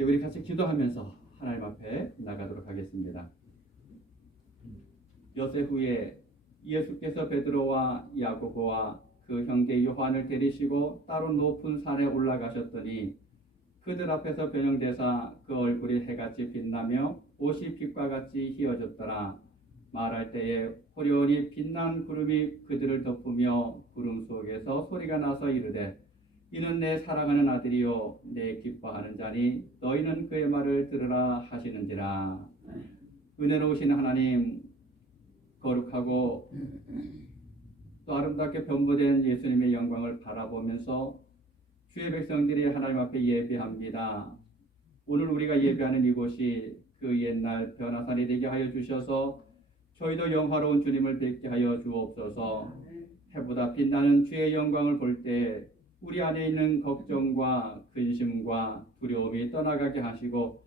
우리 같이 기도하면서 하나님 앞에 나가도록 하겠습니다. 여세 후에 예수께서 베드로와 야고보와 그 형제 요한을 데리시고 따로 높은 산에 올라가셨더니 그들 앞에서 변형되사 그 얼굴이 해같이 빛나며 옷이 빛과 같이 휘어졌더라. 말할 때에 호련히 빛난 구름이 그들을 덮으며 구름 속에서 소리가 나서 이르되 이는 내 사랑하는 아들이요 내 기뻐하는 자니 너희는 그의 말을 들으라 하시는지라. 은혜로우신 하나님, 거룩하고 또 아름답게 변모된 예수님의 영광을 바라보면서 주의 백성들이 하나님 앞에 예배합니다. 오늘 우리가 예배하는 이곳이 그 옛날 변화산이 되게 하여 주셔서 저희도 영화로운 주님을 뵙게 하여 주옵소서. 해보다 빛나는 주의 영광을 볼 때 우리 안에 있는 걱정과 근심과 두려움이 떠나가게 하시고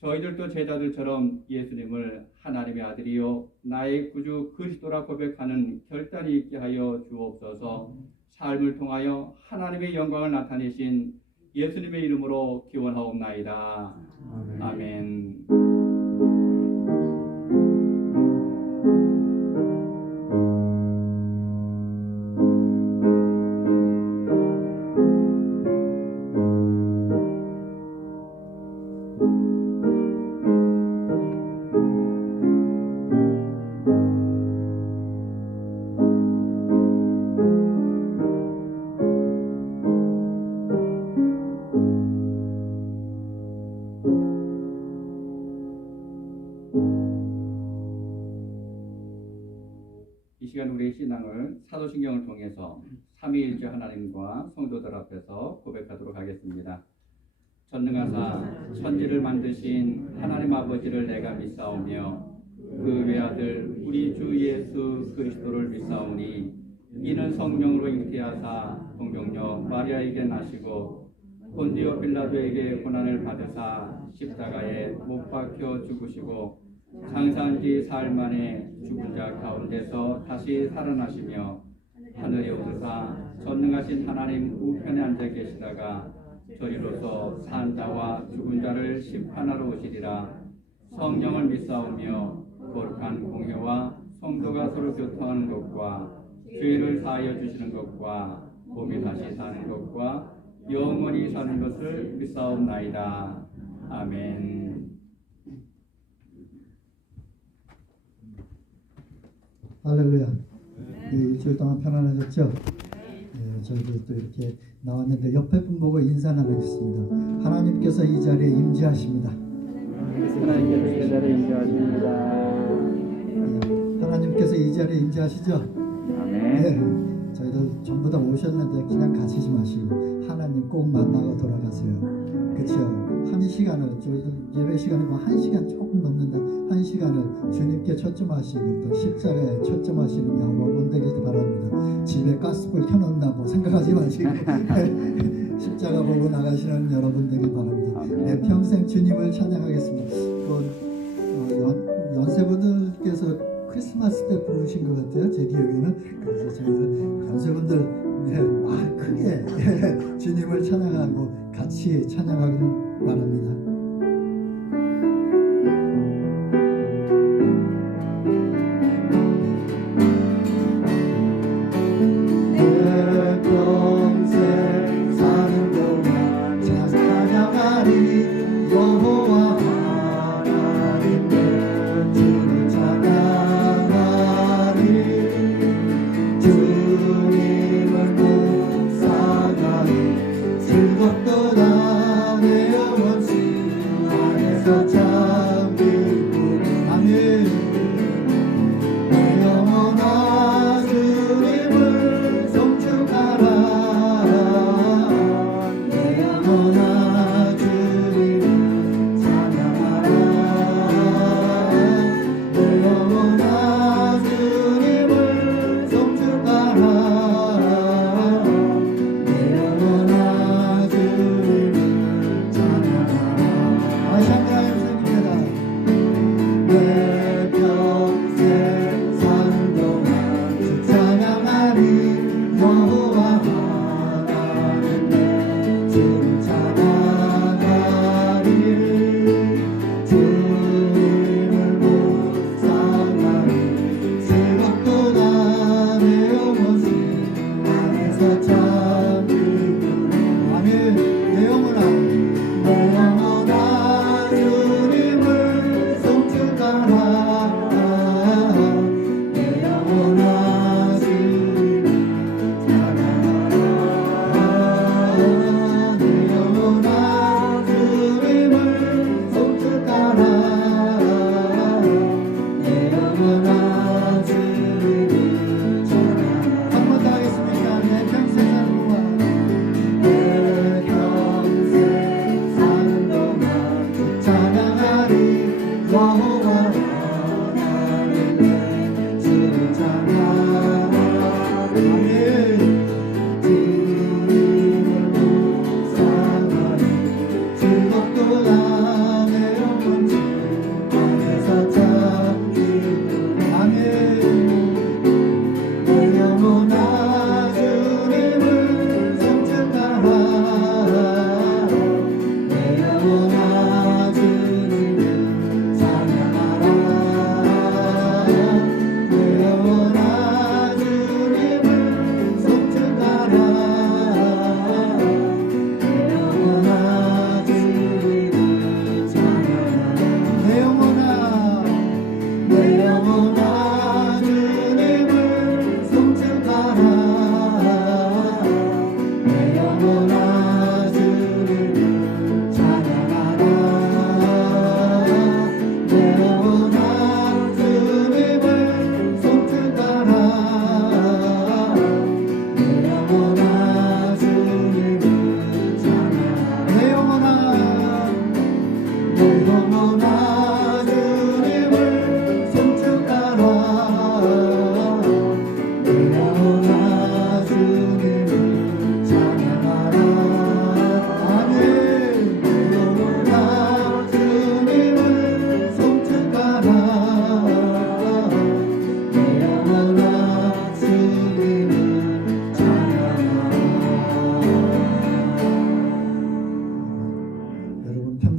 저희들도 제자들처럼 예수님을 하나님의 아들이요 나의 구주 그리스도라 고백하는 결단이 있게 하여 주옵소서. 삶을 통하여 하나님의 영광을 나타내신 예수님의 이름으로 기원하옵나이다. 아멘. 이 시간 우리의 신앙을 사도신경을 통해서 삼위일체 하나님과 성도들 앞에서 고백하도록 하겠습니다. 전능하사 천지를 만드신 하나님 아버지를 내가 믿사오며 그 외아들 우리 주 예수 그리스도를 믿사오니 이는 성령으로 잉태하사 동정녀 마리아에게 나시고 본디오 빌라도에게 고난을 받으사 십자가에 못 박혀 죽으시고 장사한 지 사흘 만에 죽은 자 가운데서 다시 살아나시며 하늘에 오르사 전능하신 하나님 우편에 앉아 계시다가 저리로서 산 자와 죽은 자를 심판하러 오시리라. 성령을 믿사오며 거룩한 공회와 성도가 서로 교통하는 것과 죄를 사하여 주시는 것과 몸이 다시 사는 것과 영원히 사는 것을 믿사옵나이다. 아멘. 할렐루야. 네, 일주일 동안 편안하셨죠? 네, 저희들 또 이렇게 나왔는데 옆에 분 보고 인사 나누겠습니다. 하나님께서 이 자리에 임재하십니다. 하나님께서 이 자리에 임재하십니다. 하나님께서 이 자리에 임재하시죠? 아멘. 네, 저희들 전부 다 오셨는데 그냥 가시지 마시고 하나님 꼭 만나고 돌아가세요. 그렇죠? 한 시간을 저희들 예배 시간이 뭐 1시간 조금 넘는다. 1시간을 주님께 초점하시고 또 십자가에 초점하시는 여러분 되길 바랍니다. 집에 가스불 켜놓는다고 생각하지 마시고 십자가 보고 나가시는 여러분 되길 바랍니다. 네, 평생 주님을 찬양하겠습니다. 또 연세분들께서 크리스마스 때 부르신 것 같아요. 제 기억에는. 그래서 저희들 연세분들 크게 주님을 찬양하고 같이 찬양하길 바랍니다.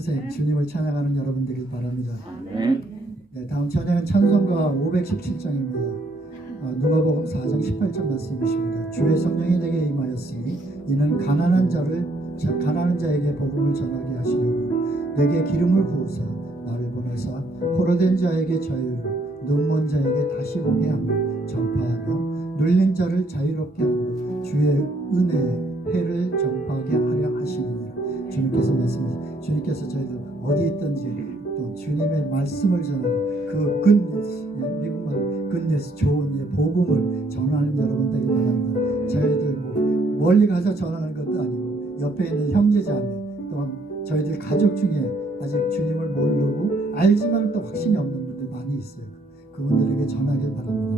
평생 주님을 찬양하는 여러분들이 바랍니다. 네. 네, 다음 찬양은 찬송가 517장입니다. 누가복음 4장 18절 말씀이십니다. 주의 성령이 내게 임하였으니 이는 가난한 자에게 복음을 전하게 하시려고 내게 기름을 부으사 나를 보내사 포로된 자에게 자유를 눈먼 자에게 다시 보게 함을 전파하며 눌린 자를 자유롭게 하고 주의 은혜의 해를 전파하게 하려 하시느니라. 주님께서 말씀하신 주님께서 저희들 어디 있든지 또 주님의 말씀을 전하고 그 굿뉴스, 미국말 굿뉴스 좋은 복음을 전하는 여러분 되길 바랍니다. 저희들 뭐 멀리 가서 전하는 것도 아니고 옆에 있는 형제자매 또한 저희들 가족 중에 아직 주님을 모르고 알지만 또 확신이 없는 분들 많이 있어요. 그분들에게 전하길 바랍니다.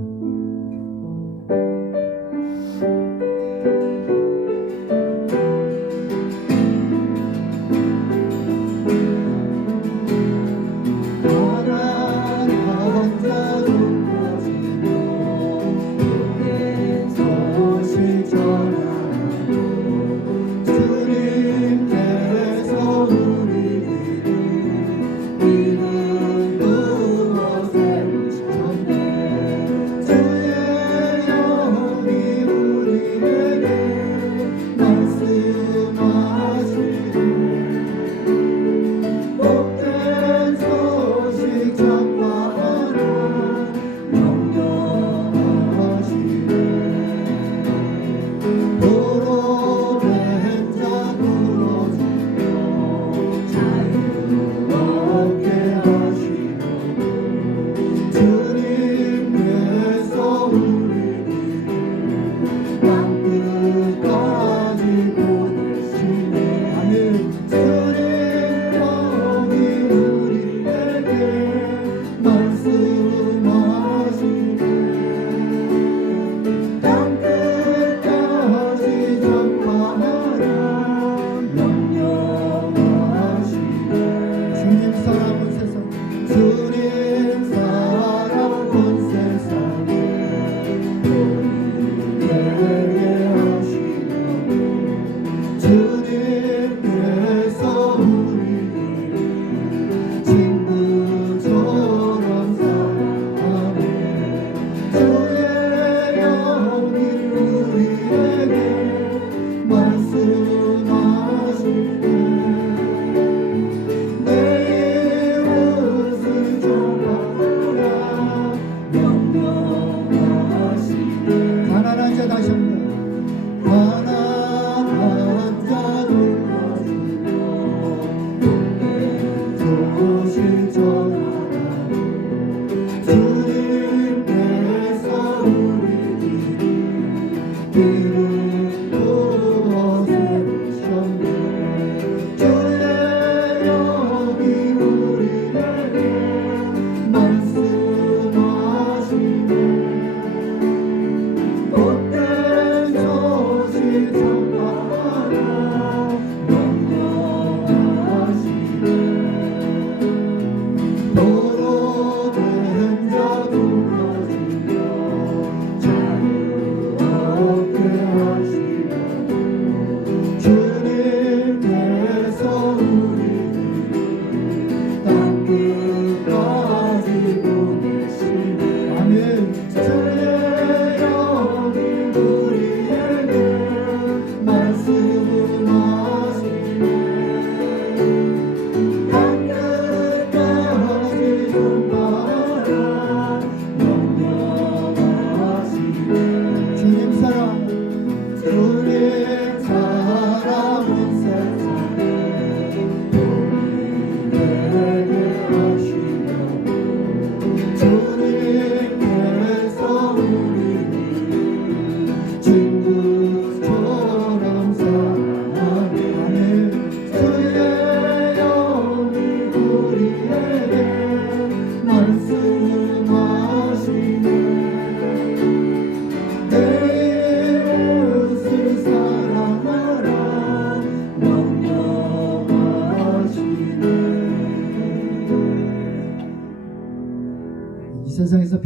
세상에서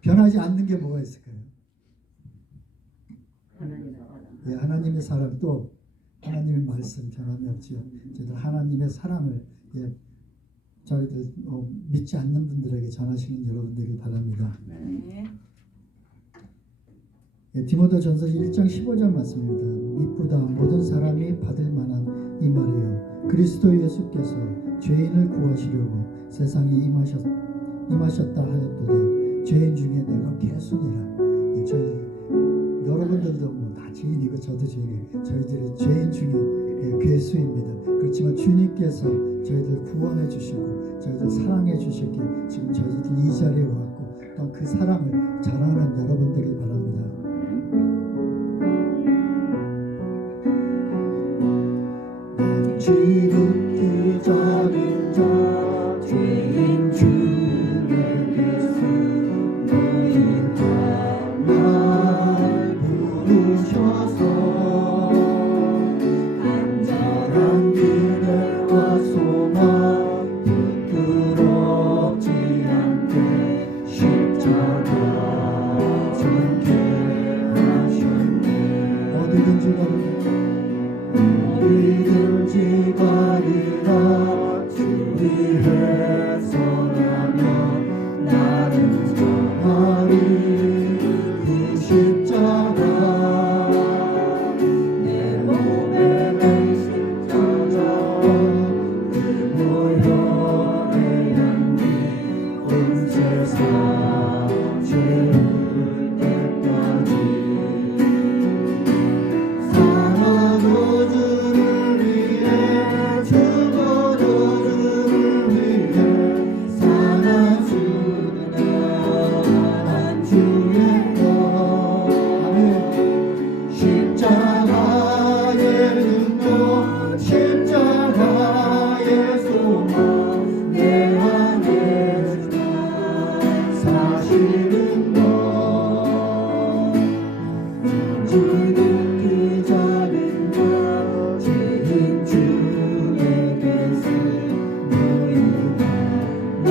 변하지 않는 게 뭐가 있을까요? 하나님의 사랑 또 하나님의 말씀 변함이 없지요. 저희들 하나님의 사랑을 저희들 믿지 않는 분들에게 전하시는 여러분들이 바랍니다. 네. 디모데전서 1장 15절 말씀입니다. 믿보다 모든 사람이 받을 만한 이 말이요 그리스도 예수께서 죄인을 구하시려고 세상에 임하셨다 하였도다. 죄인 중에 내가 괴순이라. 저희 여러분들도 다 죄인이고 저도 죄인이에요. 저희들이 죄인 중에 괴수입니다. 그렇지만 주님께서 저희들 구원해 주시고 저희들 사랑해 주셨기에 지금 저희들 이 자리에 왔고 또 그 사랑을 자랑하는 여러분들이 바랍니다. 지극히 작은 자 죄인 중에 예수 너희가 날 부르셔서 간절한 기대와 소망 부끄럽지 않게 십자가 전케 하셨네. 어디든지 가리라 주 위에 서라면 나는 전하리 그 십자가 내 몸에 맨 십자가 그 보혈의 향기 온 세상 채울 때까지 살아도 주를 위해 죽어도 주를 위해 살아주는 난 주의 것. 아멘. 십자가의 능력 십자가의 소망 내 안에 사시는 것. 지극히 작은 자 죄인 중에 계신 너희가 날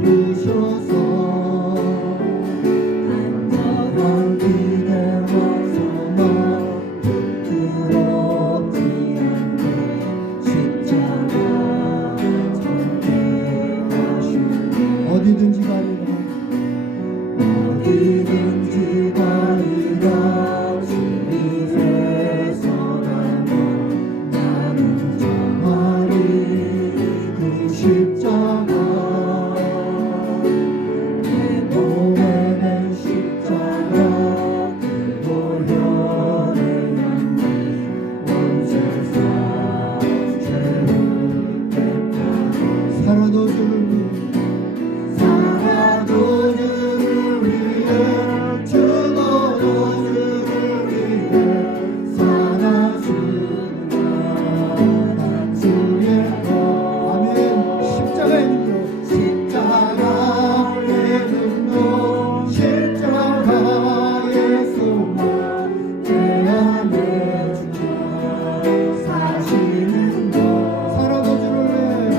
부르셔서 간절한 기대와 소망 부끄럽지 않게 십자가 전케 하시네. 어디든지 가리라 어디든지 가리라 주 위에 서라면 나는 전하리 그 십자가 내 몸에 맨 십자가 그 보혈의 향기 온 세상 채울 때까지 살아도 주를 위해 살아도 주를 위해 죽어도 주를 위해 살아주는 난 주의 것. 아멘. 십자가의 능력 십자가의 능력 십자가의 소망 내 안에 주님 사시는 것. 살아도 주를 위해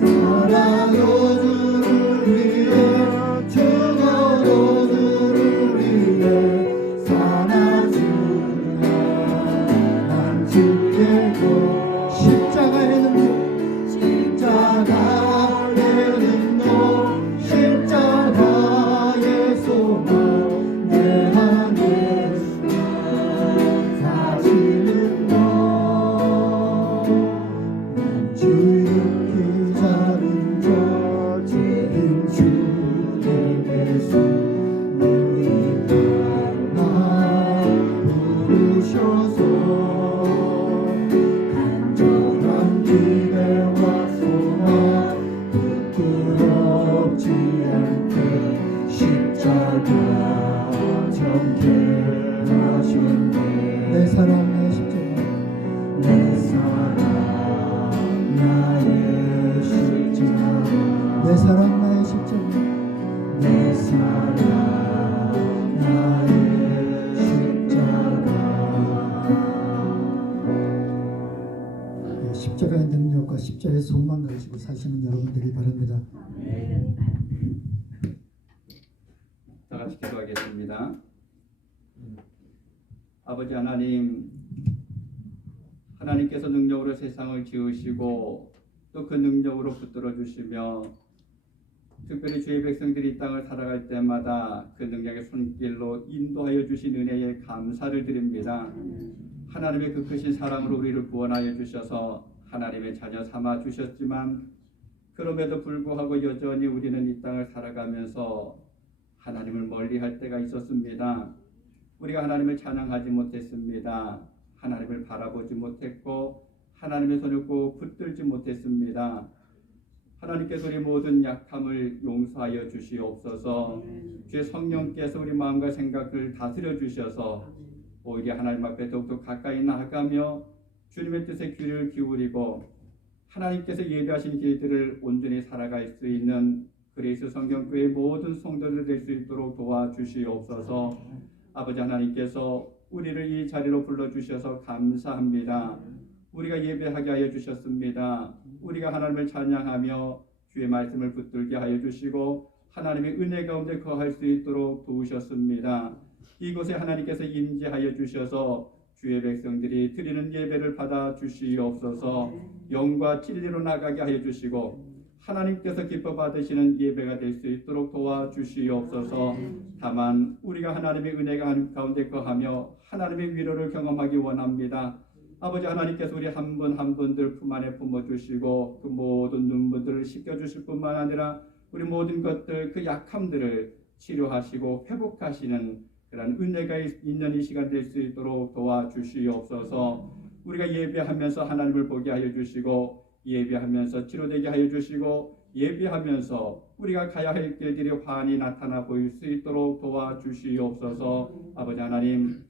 살아도 주를 위해 죽어도 주를 위해 살아주는 난 주의 것. 십자가의 능력 십자가의 능력 십자가의 소망 내 안에 사시는 것. 난 지극히 작은 자 죄인 중에 예수 너희가 날 부르셔서 간절한 기대와 소망 부끄럽지 않게 십자가 전케 하셨네. 내 사랑 나의 십자가 내 사랑 나의 십자가 내 사랑 나의 십자가 내 사랑 나의 십자가. 십자가의 능력과 십자가의 소망 가지고 사시는 여러분들이 바랍니다. 다 같이 기도하겠습니다. 아버지 하나님, 하나님께서 능력으로 세상을 지으시고 또 그 능력으로 붙들어 주시며 특별히 주의 백성들이 이 땅을 살아갈 때마다 그 능력의 손길로 인도하여 주신 은혜에 감사를 드립니다. 하나님의 그 크신 사랑으로 우리를 구원하여 주셔서 하나님의 자녀 삼아 주셨지만 그럼에도 불구하고 여전히 우리는 이 땅을 살아가면서 하나님을 멀리할 때가 있었습니다. 우리가 하나님을 찬양하지 못했습니다. 하나님을 바라보지 못했고 하나님의 손을 꼭 붙들지 못했습니다. 하나님께서 우리 모든 약함을 용서하여 주시옵소서. 주의 성령께서 우리 마음과 생각을 다스려 주셔서 오히려 하나님 앞에 더욱더 가까이 나아가며 주님의 뜻에 귀를 기울이고 하나님께서 예비하신 길들을 온전히 살아갈 수 있는 그리스 성경교회의 모든 성도들 될 수 있도록 도와주시옵소서. 아버지 하나님께서 우리를 이 자리로 불러주셔서 감사합니다. 우리가 예배하게 하여 주셨습니다. 우리가 하나님을 찬양하며 주의 말씀을 붙들게 하여 주시고 하나님의 은혜 가운데 거할 수 있도록 도우셨습니다. 이곳에 하나님께서 임재하여 주셔서 주의 백성들이 드리는 예배를 받아 주시옵소서. 영과 진리로 나가게 하여 주시고 하나님께서 기뻐 받으시는 예배가 될 수 있도록 도와주시옵소서. 다만 우리가 하나님의 은혜가 가운데 거하며 하나님의 위로를 경험하기 원합니다. 아버지 하나님께서 우리 한 분 한 분들 품 안에 품어주시고 그 모든 눈물들을 씻겨주실 뿐만 아니라 우리 모든 것들 그 약함들을 치료하시고 회복하시는 그런 은혜가 있는 이 시간 될 수 있도록 도와주시옵소서. 우리가 예배하면서 하나님을 보게 하여 주시고 예배하면서 치료되게 하여 주시고 예배하면서 우리가 가야 할 길들이 환히 나타나 보일 수 있도록 도와주시옵소서. 아버지 하나님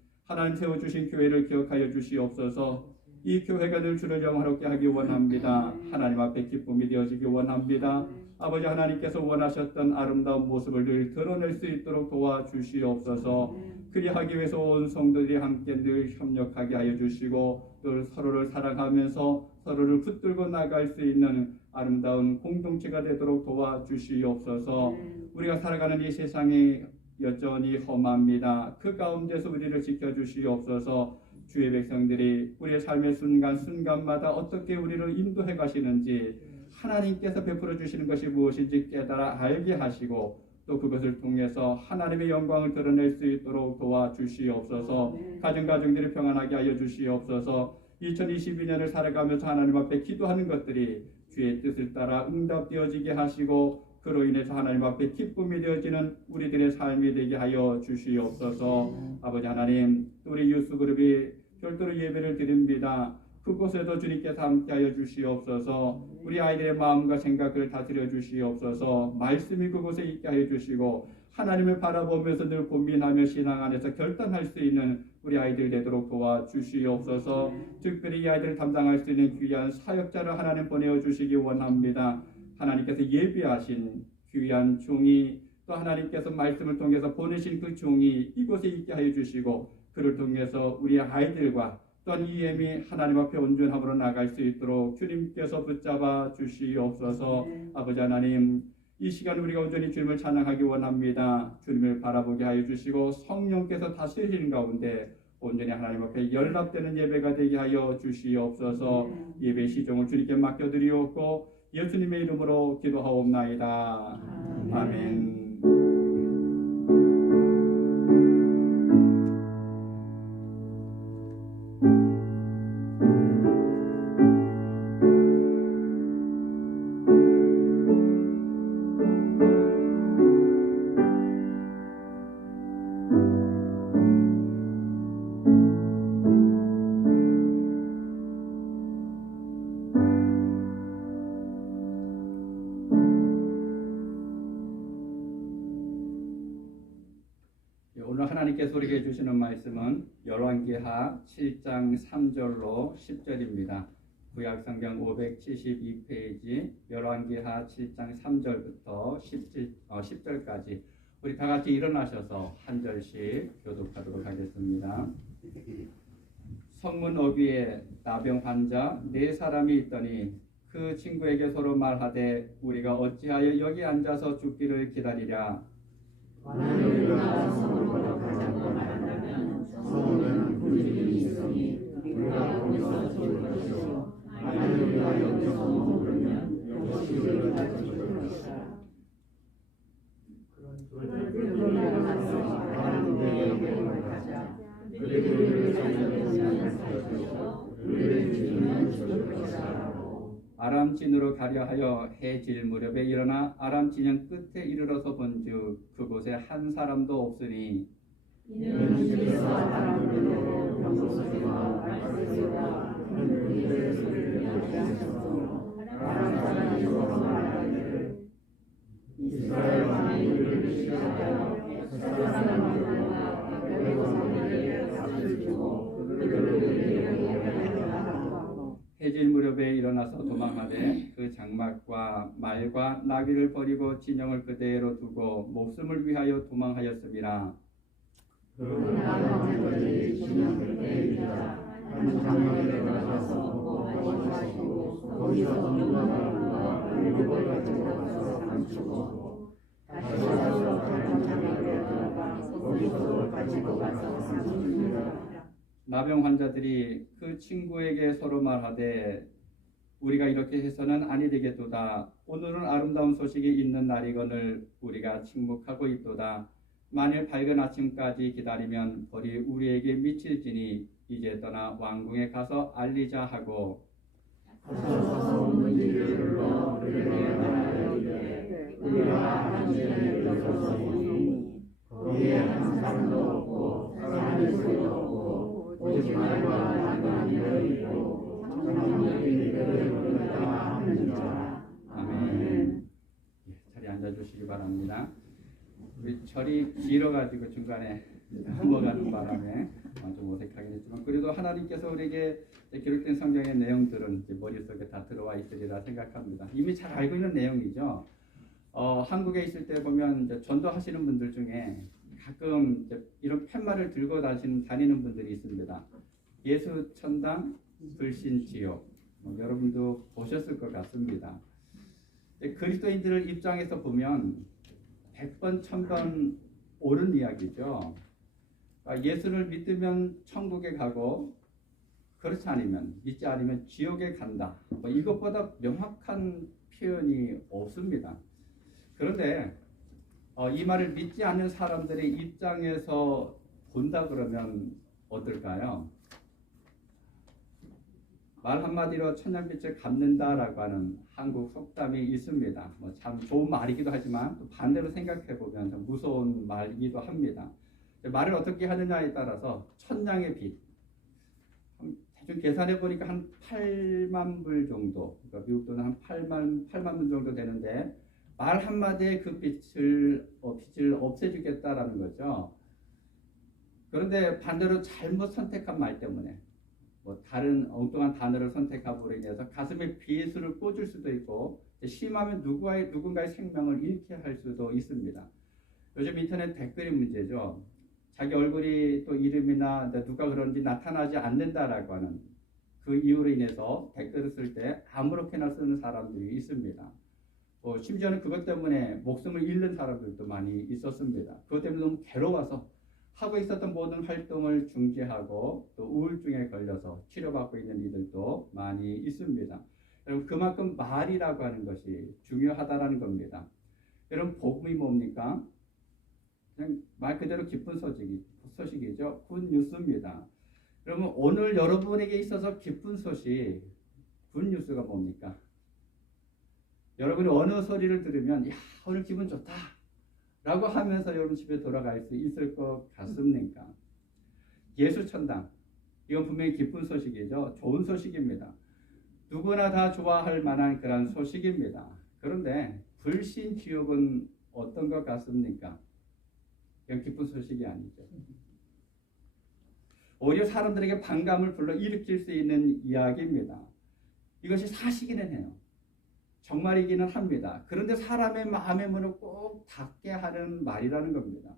세워주신 교회를 기억하여 주시옵소서. 이 교회가 늘 주를 영화롭게 하기 원합니다. 하나님 앞에 기쁨이 되어지기 원합니다. 아버지 하나님께서 원하셨던 아름다운 모습을 늘 드러낼 수 있도록 도와주시옵소서. 그리하기 위해서 온 성도들이 함께 늘 협력하게 하여 주시고 또 서로를 사랑하면서 서로를 붙들고 나갈 수 있는 아름다운 공동체가 되도록 도와주시옵소서. 우리가 살아가는 이 세상이 여전히 험합니다. 그 가운데서 우리를 지켜주시옵소서. 주의 백성들이 우리의 삶의 순간순간마다 어떻게 우리를 인도해 가시는지 하나님께서 베풀어 주시는 것이 무엇인지 깨달아 알게 하시고 또 그것을 통해서 하나님의 영광을 드러낼 수 있도록 도와주시옵소서. 가정들이 평안하게 하여 주시옵소서. 2022년을 살아가면서 하나님 앞에 기도하는 것들이 주의 뜻을 따라 응답되어지게 하시고 그로 인해서 하나님 앞에 기쁨이 되어지는 우리들의 삶이 되게 하여 주시옵소서. 아버지 하나님, 우리 유스그룹이 별도로 예배를 드립니다. 그곳에도 주님께서 함께하여 주시옵소서. 우리 아이들의 마음과 생각을 다스려 주시옵소서. 말씀이 그곳에 있게 하여 주시고 하나님을 바라보면서 늘 고민하며 신앙 안에서 결단할 수 있는 우리 아이들 되도록 도와주시옵소서. 특별히 이 아이들을 담당할 수 있는 귀한 사역자를 하나님 보내어 주시기 원합니다. 하나님께서 예비하신 귀한 종이 또 하나님께서 말씀을 통해서 보내신 그 종이 이곳에 있게 하여 주시고 그를 통해서 우리 아이들과 또한 EM이 하나님 앞에 온전함으로 나갈 수 있도록 주님께서 붙잡아 주시옵소서. 아버지 하나님, 이 시간 우리가 온전히 주님을 찬양하기 원합니다. 주님을 바라보게 하여 주시고 성령께서 다스리시는 가운데 온전히 하나님 앞에 연락되는 예배가 되게 하여 주시옵소서. 예배 시종을 주님께 맡겨드리옵고 예수님의 이름으로 기도하옵나이다. 아멘. 오늘 하나님께서 우리에게 주시는 말씀은 열왕기하 7장 3절로 10절입니다. 구약성경 572페이지 열왕기하 7장 3절부터 10절까지 우리 다 같이 일어나셔서 한 절씩 교독하도록 하겠습니다. 성문 어귀에 나병 환자 4사람이 있더니 그 친구에게 서로 말하되 우리가 어찌하여 여기 앉아서 죽기를 기다리랴. 만일 우리가 성으로 가자고 말한다면 성은 굴림이 있으니 우리가 거기서 죽을 것이요 만일 우리가 여기서 머무르면 역시 우리가 죽을 것이다. 그러므로 가서 다른 데에 가자. 그리고 우리를 살려주면 살려주시고 우리를 죽이면 죽을 것이다. 아람 진으로 가려 하여 해질 무렵에 일어나 아람 진영 끝에 이르러서 본즉 그곳에 한 사람도 없으니 이는 길에서 바람으로 병소리와 말소리와 큰 우리의 소리를 나게 하셨으므로 아람 사람이 말하기를 이스라엘 왕이 우리를 시기하여 사람들과 백성들에게 값을 주고 그들을 우리에게 하고 해질 무렵에 일어나서 도망하되 그 장막과 말과 나귀를 버리고 진영을 그대로 두고 목숨을 위하여 도망하였음이라. 그러나 왕들이 진영을 빼이자 한 장막에 들어가서 먹고 마시고 거기서 누가 바람과 물을 가지고 가서 감추고 다시 와서 다른 장막에 들어가 거기서 가지고 가서 감춥니다. 나병 환자들이 그 친구에게 서로 말하되 우리가 이렇게 해서는 아니 되겠도다. 오늘은 아름다운 소식이 있는 날이거늘 우리가 침묵하고 있도다. 만일 밝은 아침까지 기다리면 벌이 우리에게 미칠지니 이제 떠나 왕궁에 가서 알리자 하고 가서 문지기를 불러 우리에게 말하되 우리가 한 집에 들어서 보니 거기에 한 사람도 없고 사람의 소리도 없고 오직 말과 나귀만 되어 있고 장막이 이들을 부르다 하느니라. 아멘. 자리에 앉아주시기 바랍니다. 우리 절이 길어가지고 중간에 넘어가는 바람에 좀 어색하긴 했지만 그래도 하나님께서 우리에게 기록된 성경의 내용들은 이제 머릿속에 다 들어와 있으리라 생각합니다. 이미 잘 알고 있는 내용이죠. 한국에 있을 때 보면 이제 전도하시는 분들 중에 가끔 이제 이런 팻말을 들고 다니는 분들이 있습니다. 예수 천당, 불신 지옥. 여러분도 보셨을 것 같습니다. 그리스도인들 입장에서 보면 100번, 1000번 옳은 이야기죠. 예수를 믿으면 천국에 가고 그렇지 않으면 믿지 않으면 지옥에 간다. 이것보다 명확한 표현이 없습니다. 그런데 이 말을 믿지 않는 사람들의 입장에서 본다 그러면 어떨까요? 말 한마디로 천년빛을 갚는다라고 하는 한국 속담이 있습니다. 참 좋은 말이기도 하지만 또 반대로 생각해 보면 좀 무서운 말이기도 합니다. 말을 어떻게 하느냐에 따라서 천냥의 빛, 대충 계산해 보니까 한 8만 불 정도, 그러니까 미국 돈은 한 8만 불 정도 되는데 말 한마디에 그 빛을 없애주겠다라는 거죠. 그런데 반대로 잘못 선택한 말 때문에 다른 엉뚱한 단어를 선택함으로 인해서 가슴에 비수를 꽂을 수도 있고 심하면 누군가의 생명을 잃게 할 수도 있습니다. 요즘 인터넷 댓글이 문제죠. 자기 얼굴이 또 이름이나 누가 그런지 나타나지 않는다라고 하는 그 이유로 인해서 댓글을 쓸 때 아무렇게나 쓰는 사람들이 있습니다. 심지어는 그것 때문에 목숨을 잃는 사람들도 많이 있었습니다. 그것 때문에 너무 괴로워서 하고 있었던 모든 활동을 중지하고 또 우울증에 걸려서 치료받고 있는 이들도 많이 있습니다. 여러분 그만큼 말이라고 하는 것이 중요하다라는 겁니다. 여러분 복음이 뭡니까? 그냥 말 그대로 기쁜 소식이죠. 굿뉴스입니다. 그러면 오늘 여러분에게 있어서 기쁜 소식, 굿뉴스가 뭡니까? 여러분이 어느 소리를 들으면 야 오늘 기분 좋다 라고 하면서 여러분 집에 돌아갈 수 있을 것 같습니까? 예수 천당, 이건 분명히 기쁜 소식이죠. 좋은 소식입니다. 누구나 다 좋아할 만한 그런 소식입니다. 그런데 불신 지옥은 어떤 것 같습니까? 이건 기쁜 소식이 아니죠. 오히려 사람들에게 반감을 불러일으킬 수 있는 이야기입니다. 이것이 사실이기는 해요. 정말이기는 합니다. 그런데 사람의 마음의 문을 꼭 닫게 하는 말이라는 겁니다.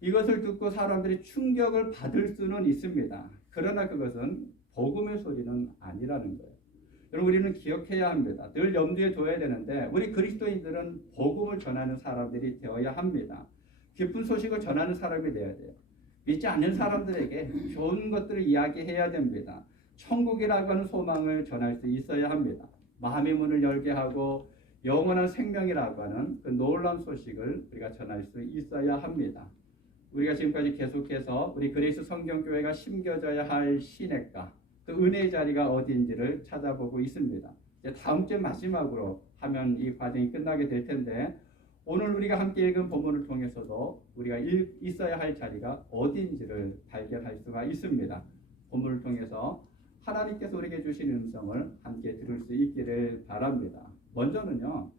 이것을 듣고 사람들이 충격을 받을 수는 있습니다. 그러나 그것은 복음의 소리는 아니라는 거예요. 여러분 우리는 기억해야 합니다. 늘 염두에 둬야 되는데 우리 그리스도인들은 복음을 전하는 사람들이 되어야 합니다. 기쁜 소식을 전하는 사람이 되어야 돼요. 믿지 않는 사람들에게 좋은 것들을 이야기해야 됩니다. 천국이라고 하는 소망을 전할 수 있어야 합니다. 마음의 문을 열게 하고 영원한 생명이라고 하는 그 놀라운 소식을 우리가 전할 수 있어야 합니다. 우리가 지금까지 계속해서 우리 그리스 성경교회가 심겨져야 할 시냇가, 그 은혜의 자리가 어디인지를 찾아보고 있습니다. 이제 다음 주 마지막으로 하면 이 과정이 끝나게 될 텐데, 오늘 우리가 함께 읽은 본문을 통해서도 우리가 있어야 할 자리가 어디인지를 발견할 수가 있습니다. 본문을 통해서 하나님께서 우리에게 주신 음성을 함께 들을 수 있기를 바랍니다. 먼저는요,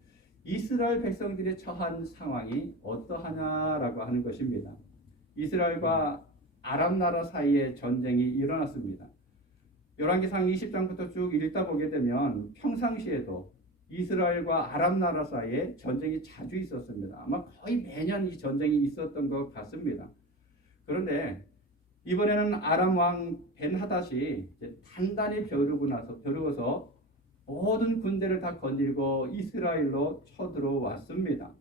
이스라엘 백성들이 처한 상황이 어떠하냐라고 하는 것입니다. 이스라엘과 아람 나라 사이에 전쟁이 일어났습니다. 열왕기상 20장부터 쭉 읽다 보게 되면 평상시에도 이스라엘과 아람 나라 사이에 전쟁이 자주 있었습니다. 아마 거의 매년 이 전쟁이 있었던 것 같습니다. 그런데 이번에는 아람 왕 벤하닷이 단단히 벼르고서 모든 군대를 다 거닐고 이스라엘로 쳐들어왔습니다.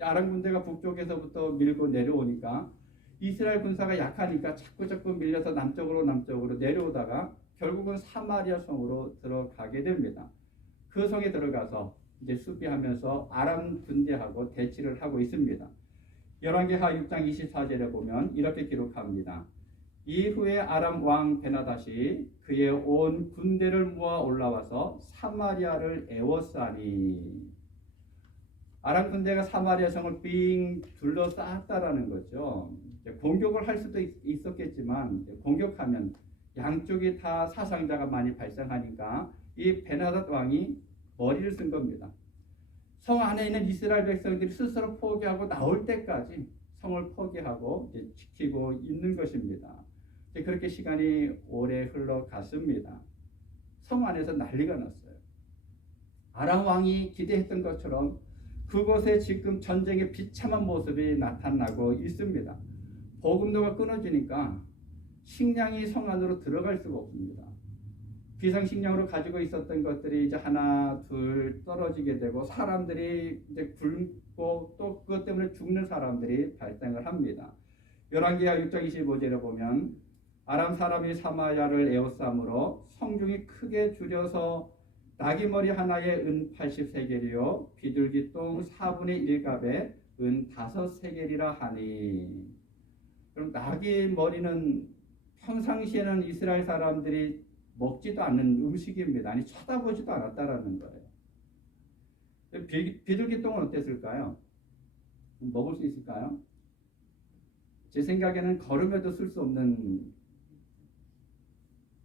아람 군대가 북쪽에서부터 밀고 내려오니까 이스라엘 군사가 약하니까 자꾸 밀려서 남쪽으로 내려오다가 결국은 사마리아 성으로 들어가게 됩니다. 그 성에 들어가서 이제 수비하면서 아람 군대하고 대치를 하고 있습니다. 열왕기하 6장 24절에 보면 이렇게 기록합니다. 이후에 아람 왕 베나닷이 그의 온 군대를 모아 올라와서 사마리아를 에워싸니, 아람 군대가 사마리아 성을 삥 둘러쌌다라는 거죠. 공격을 할 수도 있었겠지만 공격하면 양쪽이 다 사상자가 많이 발생하니까 이 베나닷 왕이 머리를 쓴 겁니다. 성 안에 있는 이스라엘 백성들이 스스로 포기하고 나올 때까지 성을 포기하고 이제 지키고 있는 것입니다. 그렇게 시간이 오래 흘러갔습니다. 성 안에서 난리가 났어요. 아람 왕이 기대했던 것처럼 그곳에 지금 전쟁의 비참한 모습이 나타나고 있습니다. 보급로가 끊어지니까 식량이 성 안으로 들어갈 수가 없습니다. 비상식량으로 가지고 있었던 것들이 이제 하나 둘 떨어지게 되고 사람들이 이제 굶고 또 그것 때문에 죽는 사람들이 발생을 합니다. 열왕기하 6장 25절에 보면 아람 사람이 사마리아를 에워싸므로 성중이 크게 줄여서 나귀머리 하나에 은 80세겔이요 비둘기 똥 4분의 1갑에 은 5세겔이라 하니. 그럼 나귀머리는 평상시에는 이스라엘 사람들이 먹지도 않는 음식입니다. 아니 쳐다보지도 않았다라는 거예요. 비둘기 똥은 어땠을까요? 먹을 수 있을까요? 제 생각에는 걸음에도 쓸 수 없는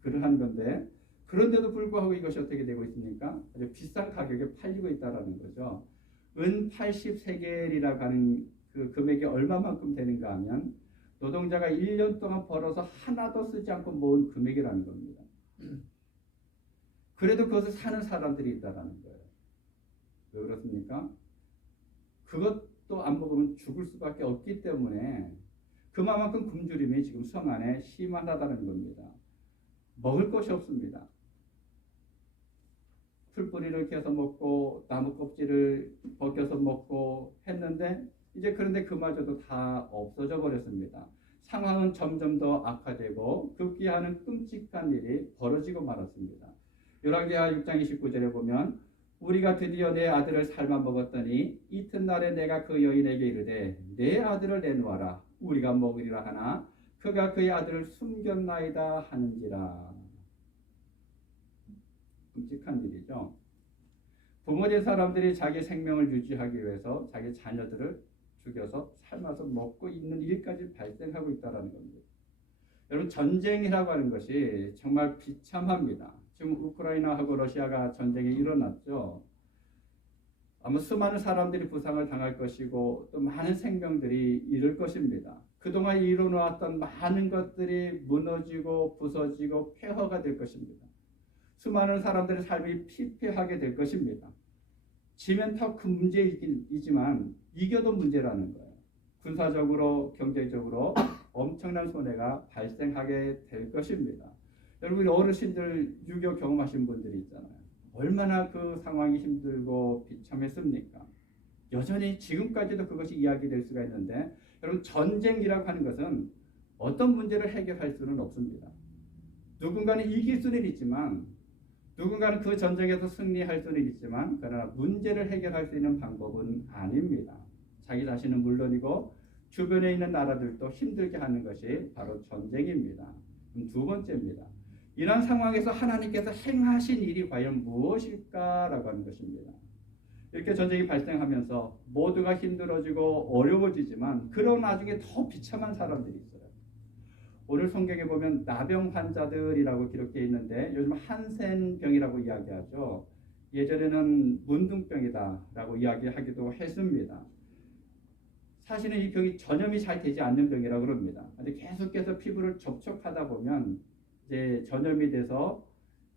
그러한 건데, 그런데도 불구하고 이것이 어떻게 되고 있습니까? 아주 비싼 가격에 팔리고 있다라는 거죠. 은 80세겔이라고 하는 그 금액이 얼마만큼 되는가 하면 노동자가 1년 동안 벌어서 하나도 쓰지 않고 모은 금액이라는 겁니다. 그래도 그것을 사는 사람들이 있다라는 거예요. 왜 그렇습니까? 그것도 안 먹으면 죽을 수밖에 없기 때문에 그만큼 굶주림이 지금 성 안에 심하다는 겁니다. 먹을 것이 없습니다. 풀뿌리를 캐서 먹고 나무 껍질을 벗겨서 먹고 했는데 이제 그런데 그마저도 다 없어져 버렸습니다. 상황은 점점 더 악화되고 급기야는 끔찍한 일이 벌어지고 말았습니다. 열왕기하 6장 29절에 보면 우리가 드디어 내 아들을 삶아 먹었더니 이튿날에 내가 그 여인에게 이르되 내 아들을 내놓아라 우리가 먹으리라 하나 그가 그의 아들을 숨겼나이다 하는지라. 끔찍한 일이죠. 부모된 사람들이 자기 생명을 유지하기 위해서 자기 자녀들을 죽여서 삶아서 먹고 있는 일까지 발생하고 있다는 겁니다. 여러분, 전쟁이라고 하는 것이 정말 비참합니다. 지금 우크라이나하고 러시아가 전쟁이 일어났죠. 아마 수많은 사람들이 부상을 당할 것이고 또 많은 생명들이 잃을 것입니다. 그동안 이뤄놓았던 많은 것들이 무너지고 부서지고 폐허가 될 것입니다. 수많은 사람들의 삶이 피폐하게 될 것입니다. 지면 더 큰 문제이지만 이겨도 문제라는 거예요. 군사적으로 경제적으로 엄청난 손해가 발생하게 될 것입니다. 여러분 어르신들 유교 경험하신 분들이 있잖아요. 얼마나 그 상황이 힘들고 비참했습니까? 여전히 지금까지도 그것이 이야기될 수가 있는데 여러분 전쟁이라고 하는 것은 어떤 문제를 해결할 수는 없습니다. 누군가는 이길 수는 있지만 누군가는 그 전쟁에서 승리할 수는 있지만 그러나 문제를 해결할 수 있는 방법은 아닙니다. 자기 자신은 물론이고 주변에 있는 나라들도 힘들게 하는 것이 바로 전쟁입니다. 두 번째입니다. 이런 상황에서 하나님께서 행하신 일이 과연 무엇일까라고 하는 것입니다. 이렇게 전쟁이 발생하면서 모두가 힘들어지고 어려워지지만 그런 와중에 더 비참한 사람들이 있어요. 오늘 성경에 보면 나병 환자들이라고 기록되어 있는데 요즘 한센병이라고 이야기하죠. 예전에는 문둥병이다라고 이야기하기도 했습니다. 사실은 이 병이 전염이 잘 되지 않는 병이라고 그럽니다. 근데 계속해서 피부를 접촉하다 보면 이제 전염이 돼서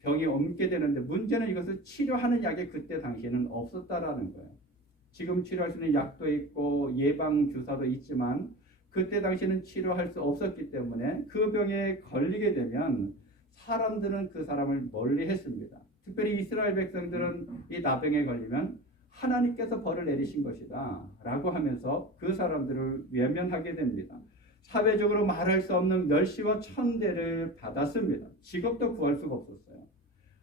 병이 옮게 되는데 문제는 이것을 치료하는 약이 그때 당시에는 없었다라는 거예요. 지금 치료할 수 있는 약도 있고 예방 주사도 있지만 그때 당시에는 치료할 수 없었기 때문에 그 병에 걸리게 되면 사람들은 그 사람을 멀리했습니다. 특별히 이스라엘 백성들은 이 나병에 걸리면 하나님께서 벌을 내리신 것이다 라고 하면서 그 사람들을 외면하게 됩니다. 사회적으로 말할 수 없는 멸시와 천대를 받았습니다. 직업도 구할 수가 없었어요.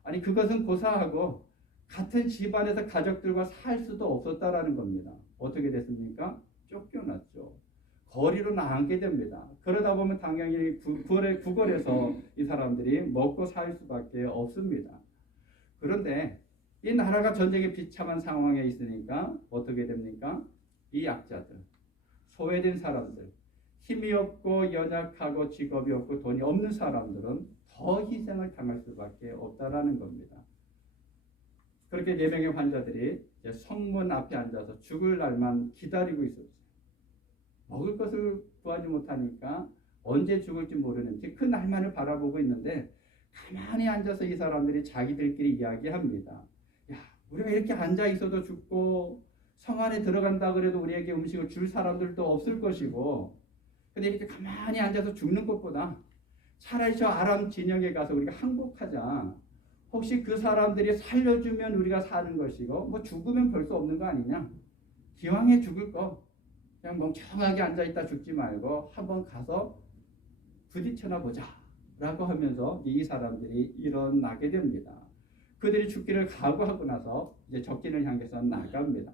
아니 그것은 고사하고 같은 집안에서 가족들과 살 수도 없었다라는 겁니다. 어떻게 됐습니까? 쫓겨났죠. 거리로 나가게 됩니다. 그러다 보면 당연히 구걸에서 이 사람들이 먹고 살 수밖에 없습니다. 그런데 이 나라가 전쟁에 비참한 상황에 있으니까 어떻게 됩니까? 이 약자들, 소외된 사람들, 힘이 없고 연약하고 직업이 없고 돈이 없는 사람들은 더 희생을 당할 수밖에 없다라는 겁니다. 그렇게 4명의 환자들이 이제 성문 앞에 앉아서 죽을 날만 기다리고 있었어요. 먹을 것을 구하지 못하니까 언제 죽을지 모르는지 그 날만을 바라보고 있는데 가만히 앉아서 이 사람들이 자기들끼리 이야기합니다. 야, 우리가 이렇게 앉아 있어도 죽고 성 안에 들어간다 그래도 우리에게 음식을 줄 사람들도 없을 것이고 근데 이렇게 가만히 앉아서 죽는 것보다 차라리 저 아람 진영에 가서 우리가 항복하자. 혹시 그 사람들이 살려주면 우리가 사는 것이고 뭐 죽으면 별 수 없는 거 아니냐. 기왕에 죽을 거 그냥 멍청하게 앉아있다 죽지 말고 한번 가서 부딪혀나 보자 라고 하면서 이 사람들이 일어나게 됩니다. 그들이 죽기를 각오하고 나서 이제 적진을 향해서 나갑니다.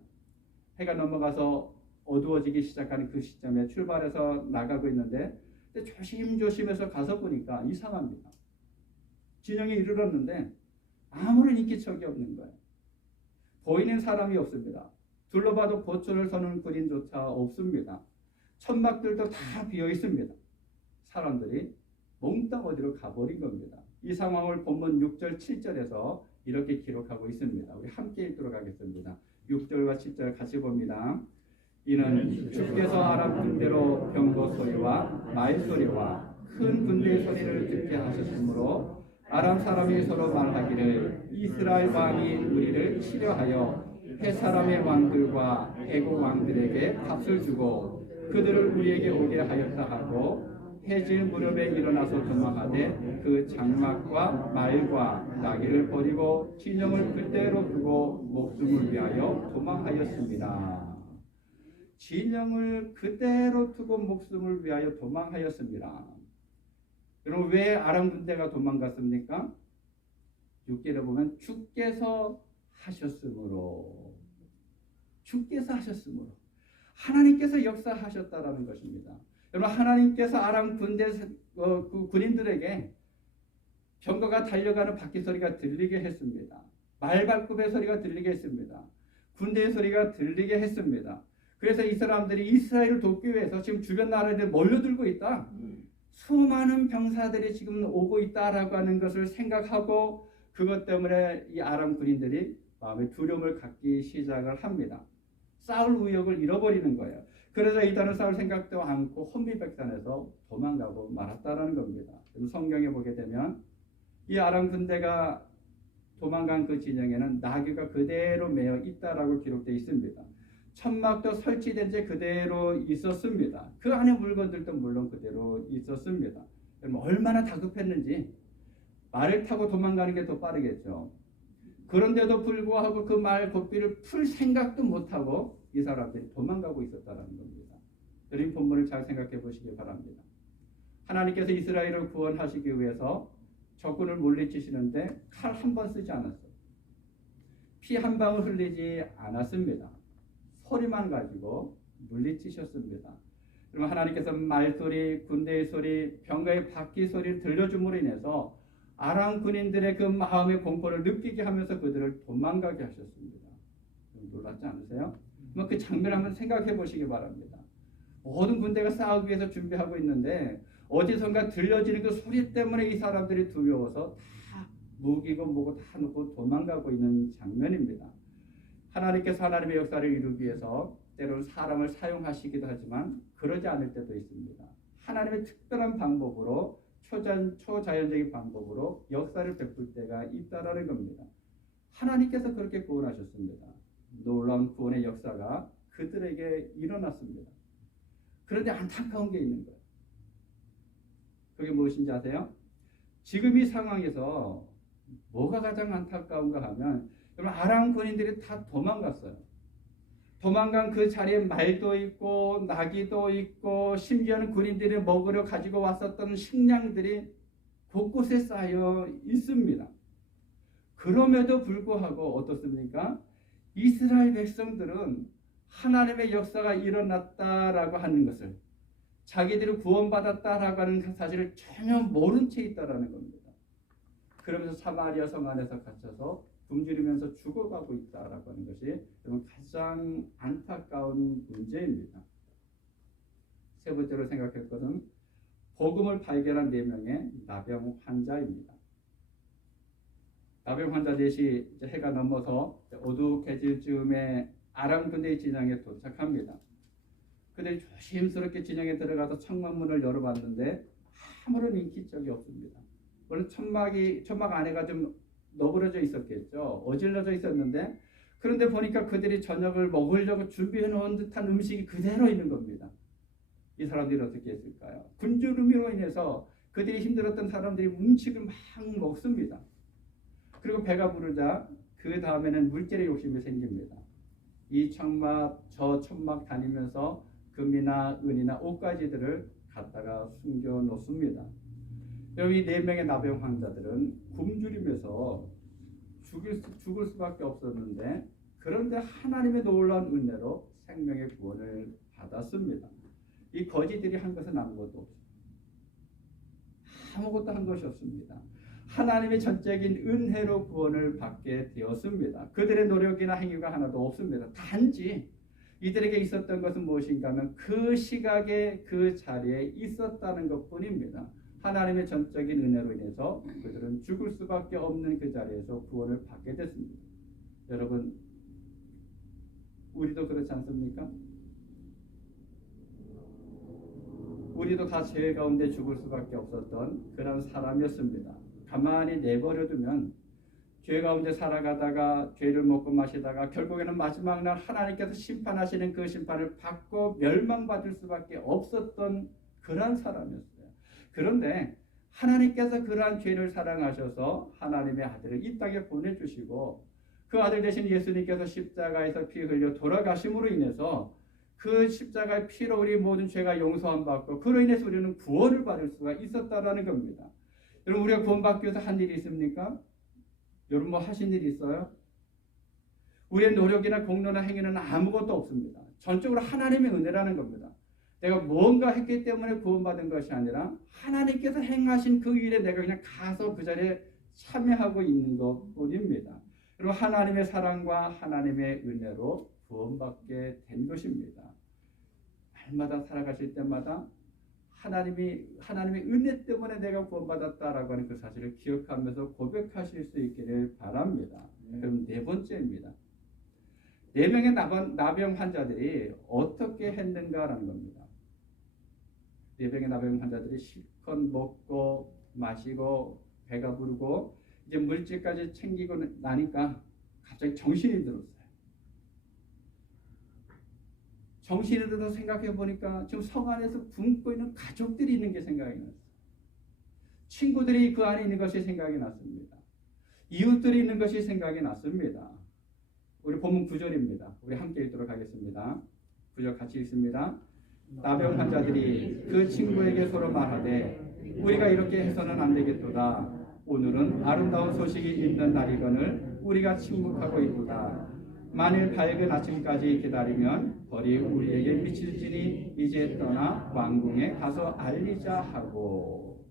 해가 넘어가서 어두워지기 시작하는 그 시점에 출발해서 나가고 있는데 조심조심해서 가서 보니까 이상합니다. 진영에 이르렀는데 아무런 인기척이 없는 거예요. 보이는 사람이 없습니다. 둘러봐도 보초를 서는 그림조차 없습니다. 천막들도 다 비어 있습니다. 사람들이 몽땅 어디로 가버린 겁니다. 이 상황을 본문 6절 7절에서 이렇게 기록하고 있습니다. 우리 함께 읽도록 하겠습니다. 6절과 7절 같이 봅니다. 이는 주께서 아람 군대로 병거 소리와 말 소리와 큰 군대의 소리를 듣게 하셨으므로 아람 사람이 서로 말하기를 이스라엘 왕이 우리를 치려하여 해 사람의 왕들과 애국 왕들에게 값을 주고 그들을 우리에게 오게 하였다 하고 해질 무렵에 일어나서 도망하되 그 장막과 말과 나귀를 버리고 진영을 그대로 두고 목숨을 위하여 도망하였습니다. 진영을 그대로 두고 목숨을 위하여 도망하였습니다. 여러분 왜 아람 군대가 도망갔습니까? 6절에 보면 주께서 하셨으므로 하나님께서 역사하셨다라는 것입니다. 여러분 하나님께서 아람 군대 그 군인들에게 병거가 달려가는 바퀴 소리가 들리게 했습니다. 말발굽의 소리가 들리게 했습니다. 군대의 소리가 들리게 했습니다. 그래서 이 사람들이 이스라엘을 돕기 위해서 지금 주변 나라들 몰려들고 있다. 수많은 병사들이 지금 오고 있다라고 하는 것을 생각하고 그것 때문에 이 아람 군인들이 마음에 두려움을 갖기 시작을 합니다. 싸울 의욕을 잃어버리는 거예요. 그래서 이단은 싸울 생각도 않고 혼미백산에서 도망가고 말았다라는 겁니다. 성경에 보게 되면 이 아람 군대가 도망간 그 진영에는 나귀가 그대로 매어 있다라고 기록되어 있습니다. 천막도 설치된 채 그대로 있었습니다. 그 안에 물건들도 물론 그대로 있었습니다. 얼마나 다급했는지 말을 타고 도망가는 게 더 빠르겠죠. 그런데도 불구하고 그 말 고삐를 풀 생각도 못하고 이 사람들이 도망가고 있었다는 겁니다. 여러분 본문을 잘 생각해 보시기 바랍니다. 하나님께서 이스라엘을 구원하시기 위해서 적군을 물리치시는데 칼 한 번 쓰지 않았어요. 피 한 방울 흘리지 않았습니다. 소리만 가지고 물리치셨습니다. 그러면 하나님께서 말소리, 군대의 소리, 병거의 바퀴 소리를 들려줌으로 인해서 아람 군인들의 그 마음의 공포를 느끼게 하면서 그들을 도망가게 하셨습니다. 놀랍지 않으세요? 그 장면을 한번 생각해 보시기 바랍니다. 모든 군대가 싸우기 위해서 준비하고 있는데 어디선가 들려지는 그 소리 때문에 이 사람들이 두려워서 다 무기고 뭐고 다 놓고 도망가고 있는 장면입니다. 하나님께서 하나님의 역사를 이루기 위해서 때로는 사람을 사용하시기도 하지만 그러지 않을 때도 있습니다. 하나님의 특별한 방법으로 초자연적인 방법으로 역사를 베풀 때가 있다라는 겁니다. 하나님께서 그렇게 구원하셨습니다. 놀라운 구원의 역사가 그들에게 일어났습니다. 그런데 안타까운 게 있는 거예요. 그게 무엇인지 아세요? 지금 이 상황에서 뭐가 가장 안타까운가 하면 여러분 아람 군인들이 다 도망갔어요. 도망간 그 자리에 말도 있고 나귀도 있고 심지어는 군인들이 먹으려 가지고 왔었던 식량들이 곳곳에 쌓여 있습니다. 그럼에도 불구하고 어떻습니까? 이스라엘 백성들은 하나님의 역사가 일어났다라고 하는 것을 자기들이 구원받았다라고 하는 그 사실을 전혀 모른 채 있다라는 겁니다. 그러면서 사마리아 성 안에서 갇혀서 굶주리면서 죽어가고 있다라고 하는 것이 가장 안타까운 문제입니다. 세 번째로 생각할 것은 복음을 발견한 4명의 나병 환자입니다. 나병 환자 넷이 해가 넘어서 어둑해질 즈음에 아람 군대의 진영에 도착합니다. 그들이 조심스럽게 진영에 들어가서 천막문을 열어봤는데 아무런 인기척이 없습니다. 물론 천막 안에가 좀 너그러져 있었겠죠. 어질러져 있었는데 그런데 보니까 그들이 저녁을 먹으려고 준비해 놓은 듯한 음식이 그대로 있는 겁니다. 이 사람들이 어떻게 했을까요? 굶주림으로 인해서 그들이 힘들었던 사람들이 음식을 막 먹습니다. 그리고 배가 부르자 그 다음에는 물질의 욕심이 생깁니다. 이 천막 저 천막 다니면서 금이나 은이나 옷가지들을 갖다가 숨겨 놓습니다. 여기 4명의 나병 환자들은 굶주리면서 죽을 수밖에 없었는데 그런데 하나님의 놀라운 은혜로 생명의 구원을 받았습니다. 이 거지들이 한 것은 아무것도 없습니다. 아무것도 한 것이 없습니다. 하나님의 전적인 은혜로 구원을 받게 되었습니다. 그들의 노력이나 행위가 하나도 없습니다. 단지 이들에게 있었던 것은 무엇인가 하면 그 시각에 그 자리에 있었다는 것뿐입니다. 하나님의 전적인 은혜로 인해서 그들은 죽을 수밖에 없는 그 자리에서 구원을 받게 됐습니다. 여러분, 우리도 그렇지 않습니까? 우리도 다 죄 가운데 죽을 수밖에 없었던 그런 사람이었습니다. 가만히 내버려두면 죄 가운데 살아가다가 죄를 먹고 마시다가 결국에는 마지막 날 하나님께서 심판하시는 그 심판을 받고 멸망받을 수밖에 없었던 그런 사람이었어요. 그런데 하나님께서 그러한 죄를 사랑하셔서 하나님의 아들을 이 땅에 보내주시고 그 아들 대신 예수님께서 십자가에서 피 흘려 돌아가심으로 인해서 그 십자가의 피로 우리 모든 죄가 용서함 받고 그로 인해서 우리는 구원을 받을 수가 있었다라는 겁니다. 여러분, 우리가 구원받기 위해서 한 일이 있습니까? 여러분 뭐 하신 일이 있어요? 우리의 노력이나 공로나 행위는 아무것도 없습니다. 전적으로 하나님의 은혜라는 겁니다. 내가 무언가 했기 때문에 구원받은 것이 아니라 하나님께서 행하신 그 일에 내가 그냥 가서 그 자리에 참여하고 있는 것뿐입니다. 그리고 하나님의 사랑과 하나님의 은혜로 구원받게 된 것입니다. 날마다 살아가실 때마다 하나님의 은혜 때문에 내가 구원받았다라고 하는 그 사실을 기억하면서 고백하실 수 있기를 바랍니다. 그럼 4번째입니다. 4명의 나병 환자들이 어떻게 했는가라는 겁니다. 4명의 나병 환자들이 실컷 먹고 마시고 배가 부르고 이제 물질까지 챙기고 나니까 갑자기 정신이 들었어요. 정신이 들어서 생각해 보니까 지금 성 안에서 굶고 있는 가족들이 있는 게 생각이 났어요. 친구들이 그 안에 있는 것이 생각이 났습니다. 이웃들이 있는 것이 생각이 났습니다. 우리 본문 9절입니다. 우리 함께 읽도록 하겠습니다. 9절 같이 읽습니다. 나병 환자들이 그 친구에게 서로 말하되 우리가 이렇게 해서는 안 되겠도다. 오늘은 아름다운 소식이 있는 날이거늘 우리가 침묵하고 있도다. 만일 밝은 아침까지 기다리면 벌이 우리에게 미칠지니 이제 떠나 왕궁에 가서 알리자 하고.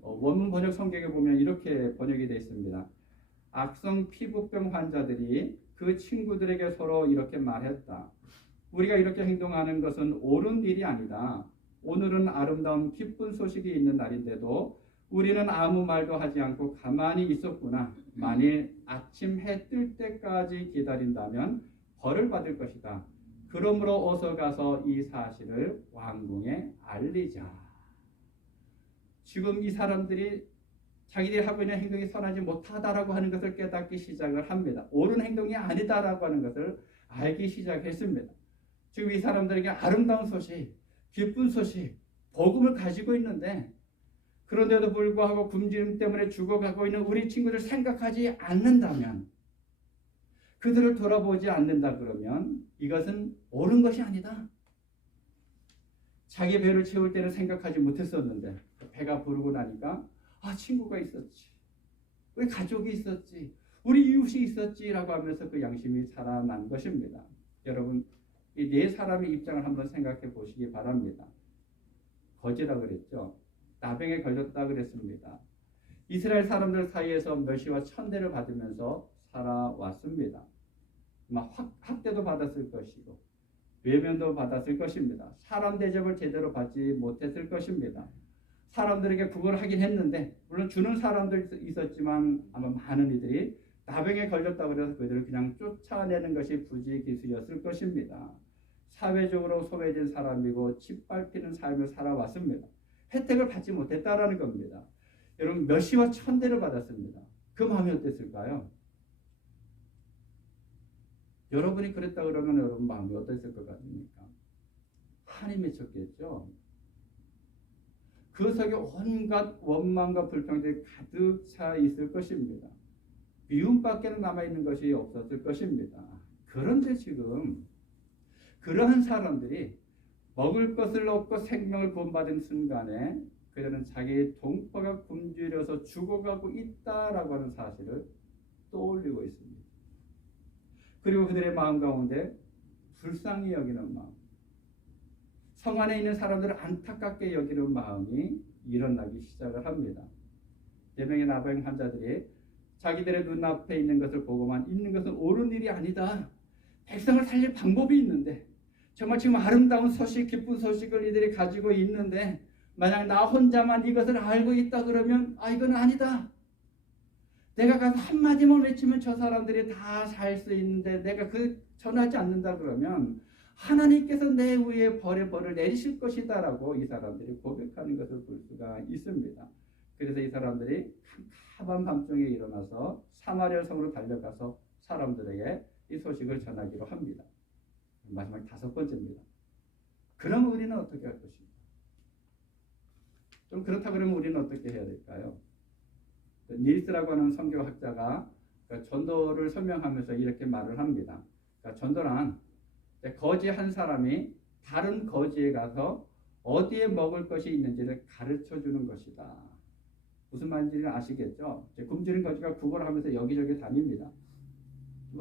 원문 번역 성경에 보면 이렇게 번역이 되어 있습니다. 악성 피부병 환자들이 그 친구들에게 서로 이렇게 말했다. 우리가 이렇게 행동하는 것은 옳은 일이 아니다. 오늘은 아름다운 기쁜 소식이 있는 날인데도 우리는 아무 말도 하지 않고 가만히 있었구나. 만일 아침 해 뜰 때까지 기다린다면 벌을 받을 것이다. 그러므로 어서 가서 이 사실을 왕궁에 알리자. 지금 이 사람들이 자기들이 하고 있는 행동이 선하지 못하다라고 하는 것을 깨닫기 시작을 합니다. 옳은 행동이 아니다라고 하는 것을 알기 시작했습니다. 지금 이 사람들에게 아름다운 소식, 기쁜 소식, 복음을 가지고 있는데 그런데도 불구하고 굶주림 때문에 죽어가고 있는 우리 친구들 생각하지 않는다면, 그들을 돌아보지 않는다 그러면 이것은 옳은 것이 아니다. 자기 배를 채울 때는 생각하지 못했었는데 배가 부르고 나니까 친구가 있었지, 우리 가족이 있었지, 우리 이웃이 있었지라고 하면서 그 양심이 살아난 것입니다. 여러분, 이 네 사람의 입장을 한번 생각해 보시기 바랍니다. 거지라 그랬죠. 나병에 걸렸다 그랬습니다. 이스라엘 사람들 사이에서 멸시와 천대를 받으면서 살아왔습니다. 학대도 받았을 것이고 외면도 받았을 것입니다. 사람 대접을 제대로 받지 못했을 것입니다. 사람들에게 구걸을 하긴 했는데, 물론 주는 사람들 있었지만 아마 많은 이들이 나병에 걸렸다고 해서 그들을 그냥 쫓아내는 것이 부지기수였을 것입니다. 사회적으로 소외된 사람이고 짓밟히는 삶을 살아왔습니다. 혜택을 받지 못했다라는 겁니다. 여러분, 멸시와 천대를 받았습니다. 그 마음이 어땠을까요? 여러분이 그랬다 그러면 여러분 마음이 어땠을 것 같습니까? 한이 맺혔겠죠. 그 속에 온갖 원망과 불평들이 가득 차 있을 것입니다. 미움밖에는 남아있는 것이 없었을 것입니다. 그런데 지금 그러한 사람들이 먹을 것을 얻고 생명을 구원받은 순간에 그들은 자기의 동포가 굶주려서 죽어가고 있다라고 하는 사실을 떠올리고 있습니다. 그리고 그들의 마음 가운데 불쌍히 여기는 마음, 성 안에 있는 사람들을 안타깝게 여기는 마음이 일어나기 시작을 합니다. 4명의 나병 환자들이 자기들의 눈앞에 있는 것을 보고만 있는 것은 옳은 일이 아니다. 백성을 살릴 방법이 있는데, 정말 지금 아름다운 소식, 기쁜 소식을 이들이 가지고 있는데 만약 나 혼자만 이것을 알고 있다 그러면 이건 아니다. 내가 가서 한마디만 외치면 저 사람들이 다 살 수 있는데 내가 전하지 않는다 그러면 하나님께서 내 위에 벌을 내리실 것이다 라고 이 사람들이 고백하는 것을 볼 수가 있습니다. 그래서 이 사람들이 캄캄한 밤중에 일어나서 사마리아 성으로 달려가서 사람들에게 이 소식을 전하기로 합니다. 마지막 5번째입니다. 그럼 우리는 어떻게 할 것인가? 좀 그렇다 그러면 우리는 어떻게 해야 될까요? 닐스라고 하는 선교학자가 전도를 설명하면서 이렇게 말을 합니다. 전도란 거지 한 사람이 다른 거지에 가서 어디에 먹을 것이 있는지를 가르쳐 주는 것이다. 무슨 말인지는 아시겠죠? 굶주린 거지가 구걸을 하면서 여기저기 다닙니다.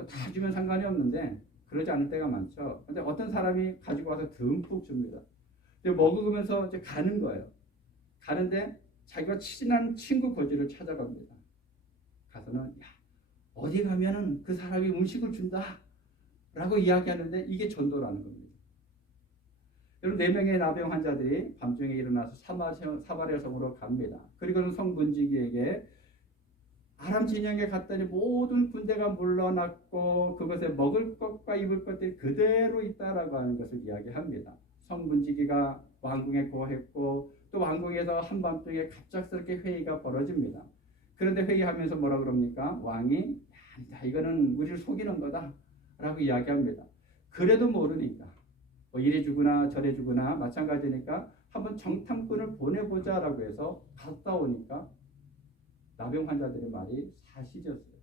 다 주면 상관이 없는데 그러지 않을 때가 많죠. 근데 어떤 사람이 가지고 와서 듬뿍 줍니다. 근데 먹으면서 이제 가는 거예요. 가는데 자기가 친한 친구 거지를 찾아갑니다. 가서는 어디 가면은 그 사람이 음식을 준다 라고 이야기하는데 이게 전도라는 겁니다. 여러분, 4명의 나병 환자들이 밤중에 일어나서 사마리아 성으로 갑니다. 그리고는 성 문지기에게 아람 진영에 갔더니 모든 군대가 물러났고 그것에 먹을 것과 입을 것들이 그대로 있다라고 하는 것을 이야기합니다. 성 문지기가 왕궁에 고했고 또 왕궁에서 한밤중에 갑작스럽게 회의가 벌어집니다. 그런데 회의하면서 뭐라 그럽니까? 왕이 이거는 우리를 속이는 거다 라고 이야기합니다. 그래도 모르니까 이래 주구나 저래 주구나 마찬가지니까 한번 정탐꾼을 보내보자 라고 해서 갔다 오니까 나병 환자들의 말이 사실이었어요.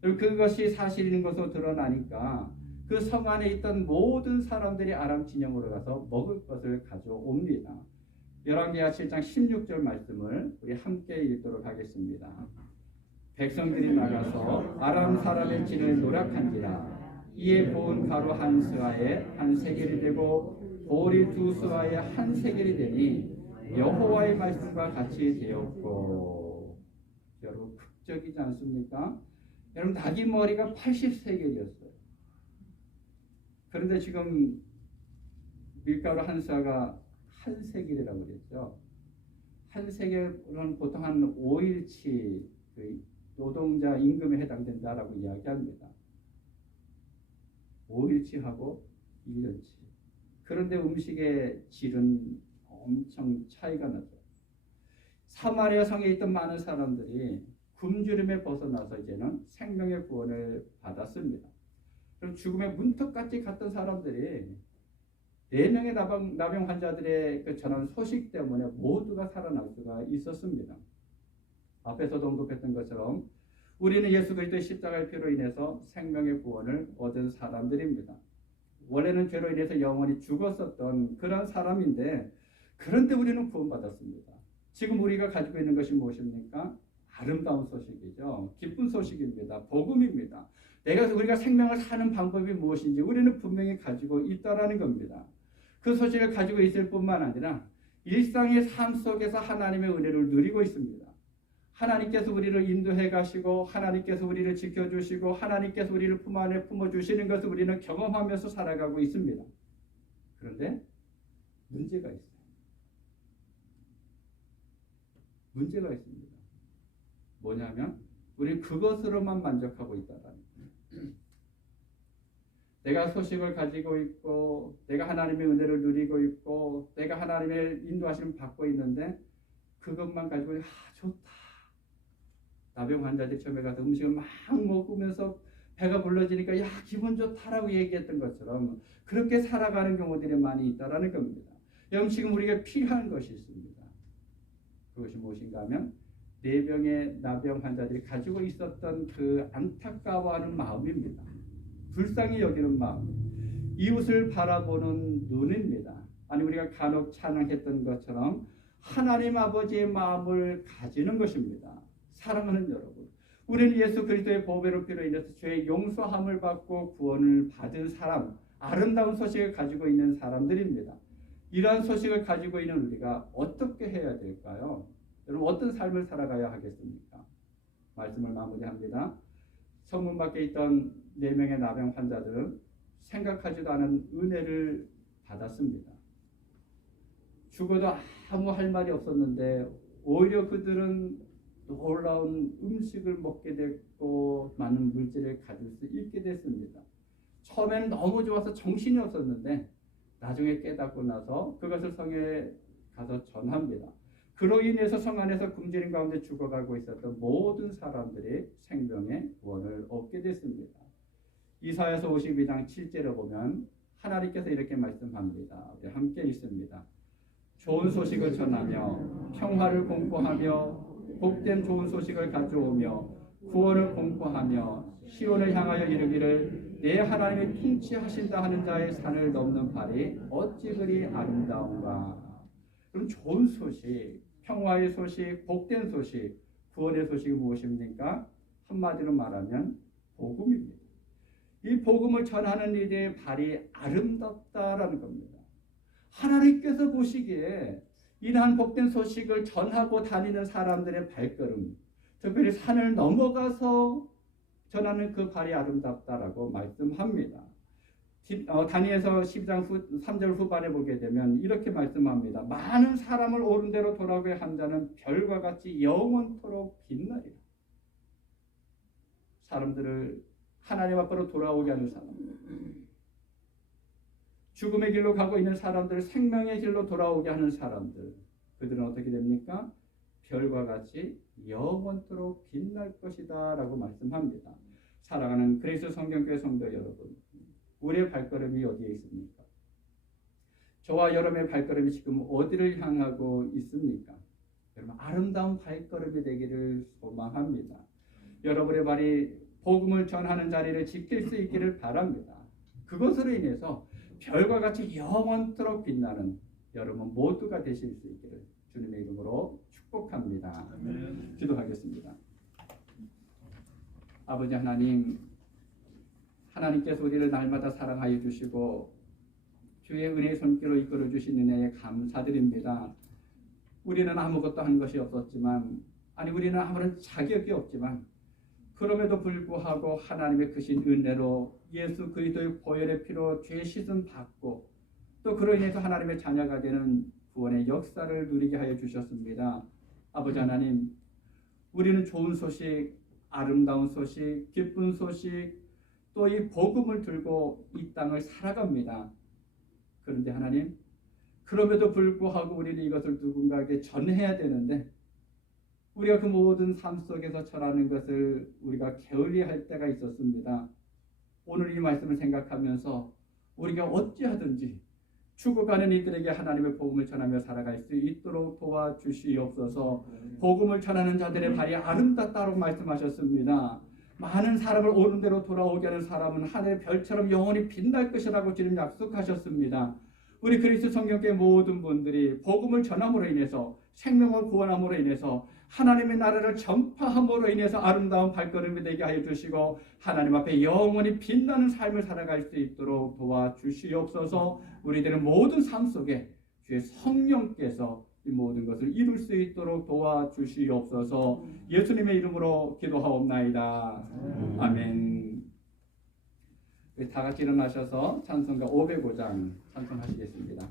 그것이 사실인 것으로 드러나니까 그 성 안에 있던 모든 사람들이 아람 진영으로 가서 먹을 것을 가져옵니다. 열왕기하 7장 16절 말씀을 우리 함께 읽도록 하겠습니다. 백성들이 나가서 아람 사람의 진을 노략한지라. 이에 고운 가루 한 스아에 한 세겔이 되고 보리 두 스아에 한 세겔이 되니 여호와의 말씀과 같이 되었고. 여러분 극적이지 않습니까? 여러분 나귀 머리가 80세겔이었어요. 그런데 지금 밀가루 한 스아가 한 세겔이라고 그랬죠. 한 세겔은 보통 한 5일치 그 노동자 임금에 해당된다라고 이야기합니다. 5일치하고 1년치. 그런데 음식의 질은 엄청 차이가 나죠. 사마리아 성에 있던 많은 사람들이 굶주림에 벗어나서 이제는 생명의 구원을 받았습니다. 그럼 죽음의 문턱까지 갔던 사람들이 4명의 나병 환자들의 그 전한 소식 때문에 모두가 살아날 수가 있었습니다. 앞에서도 언급했던 것처럼 우리는 예수 그리스도의 십자가의 피로 인해서 생명의 구원을 얻은 사람들입니다. 원래는 죄로 인해서 영원히 죽었었던 그런 사람인데 그런데 우리는 구원받았습니다. 지금 우리가 가지고 있는 것이 무엇입니까? 아름다운 소식이죠. 기쁜 소식입니다. 복음입니다. 우리가 생명을 사는 방법이 무엇인지 우리는 분명히 가지고 있다라는 겁니다. 그 소식을 가지고 있을 뿐만 아니라 일상의 삶 속에서 하나님의 은혜를 누리고 있습니다. 하나님께서 우리를 인도해 가시고 하나님께서 우리를 지켜주시고 하나님께서 우리를 품 안에 품어주시는 것을 우리는 경험하면서 살아가고 있습니다. 그런데 문제가 있어요. 문제가 있습니다. 뭐냐면 우리는 그것으로만 만족하고 있다라는 거예요. 내가 소식을 가지고 있고 내가 하나님의 은혜를 누리고 있고 내가 하나님의 인도하심을 받고 있는데 그것만 가지고 좋다. 나병 환자들 처음에 가서 음식을 막 먹으면서 배가 불러지니까 기분 좋다라고 얘기했던 것처럼 그렇게 살아가는 경우들이 많이 있다라는 겁니다. 여러분 지금 우리가 필요한 것이 있습니다. 그것이 무엇인가 하면 4명의 나병 환자들이 가지고 있었던 그 안타까워하는 마음입니다. 불쌍히 여기는 마음, 이웃을 바라보는 눈입니다. 아니 우리가 간혹 찬양했던 것처럼 하나님 아버지의 마음을 가지는 것입니다. 사랑하는 여러분, 우리는 예수 그리스도의 보배로 피로 인해서 죄의 용서함을 받고 구원을 받은 사람, 아름다운 소식을 가지고 있는 사람들입니다. 이러한 소식을 가지고 있는 우리가 어떻게 해야 될까요? 여러분 어떤 삶을 살아가야 하겠습니까? 말씀을 마무리합니다. 성문 밖에 있던 4명의 나병 환자들은 생각하지도 않은 은혜를 받았습니다. 죽어도 아무 할 말이 없었는데 오히려 그들은 놀라운 음식을 먹게 됐고 많은 물질을 가질 수 있게 됐습니다. 처음에는 너무 좋아서 정신이 없었는데 나중에 깨닫고 나서 그것을 성에 가서 전합니다. 그로 인해서 성 안에서 굶주림 가운데 죽어가고 있었던 모든 사람들이 생명의 구원을 얻게 됐습니다. 이사야서 52장 7절에 보면 하나님께서 이렇게 말씀합니다. 우리 함께 읽습니다. 좋은 소식을 전하며 평화를 공포하며 복된 좋은 소식을 가져오며 구원을 공포하며 시온을 향하여 이르기를 내 하나님이 통치하신다 하는 자의 산을 넘는 발이 어찌 그리 아름다운가. 그럼 좋은 소식, 평화의 소식, 복된 소식, 구원의 소식이 무엇입니까? 한마디로 말하면 복음입니다. 이 복음을 전하는 이들의 발이 아름답다라는 겁니다. 하나님께서 보시기에 이러한 복된 소식을 전하고 다니는 사람들의 발걸음, 특별히 산을 넘어가서 전하는 그 발이 아름답다라고 말씀합니다. 다니엘서 12장 3절 후반에 보게 되면 이렇게 말씀합니다. 많은 사람을 옳은 대로 돌아오게 한 자는 별과 같이 영원토록 빛나리라. 사람들을 하나님 앞으로 돌아오게 하는 사람, 죽음의 길로 가고 있는 사람들, 생명의 길로 돌아오게 하는 사람들, 그들은 어떻게 됩니까? 별과 같이 영원토록 빛날 것이다 라고 말씀합니다. 사랑하는 그리스도 성경교회 성도 여러분, 우리의 발걸음이 어디에 있습니까? 저와 여러분의 발걸음이 지금 어디를 향하고 있습니까? 여러분 아름다운 발걸음이 되기를 소망합니다. 여러분의 발이 복음을 전하는 자리를 지킬 수 있기를 바랍니다. 그것으로 인해서 별과 같이 영원토록 빛나는 여러분 모두가 되실 수 있기를 주님의 이름으로 축복합니다. 기도하겠습니다. 아버지 하나님, 하나님께서 우리를 날마다 사랑하여 주시고 주의 은혜의 손길로 이끌어 주신 은혜에 감사드립니다. 우리는 아무것도 한 것이 없었지만, 우리는 아무런 자격이 없지만, 그럼에도 불구하고 하나님의 크신 은혜로 예수 그리스도의 보혈의 피로 죄 씻음 받고 또 그로 인해서 하나님의 자녀가 되는 구원의 역사를 누리게 하여 주셨습니다. 아버지 하나님, 우리는 좋은 소식, 아름다운 소식, 기쁜 소식, 또 이 복음을 들고 이 땅을 살아갑니다. 그런데 하나님, 그럼에도 불구하고 우리는 이것을 누군가에게 전해야 되는데 우리가 그 모든 삶 속에서 전하는 것을 우리가 게을리할 때가 있었습니다. 오늘 이 말씀을 생각하면서 우리가 어찌하든지 죽어가는 이들에게 하나님의 복음을 전하며 살아갈 수 있도록 도와주시옵소서. 복음을 전하는 자들의 발이 아름답다고 말씀하셨습니다. 많은 사람을 옳은 대로 돌아오게 하는 사람은 하늘의 별처럼 영원히 빛날 것이라고 주님 약속하셨습니다. 우리 그리스도 성경교회 모든 분들이 복음을 전함으로 인해서, 생명을 구원함으로 인해서, 하나님의 나라를 전파함으로 인해서 아름다운 발걸음이 되게 하여 주시고 하나님 앞에 영원히 빛나는 삶을 살아갈 수 있도록 도와주시옵소서. 우리들의 모든 삶 속에 주의 성령께서 이 모든 것을 이룰 수 있도록 도와주시옵소서. 예수님의 이름으로 기도하옵나이다. 아멘. 다 같이 일어나셔서 찬송가 505장 찬송하시겠습니다.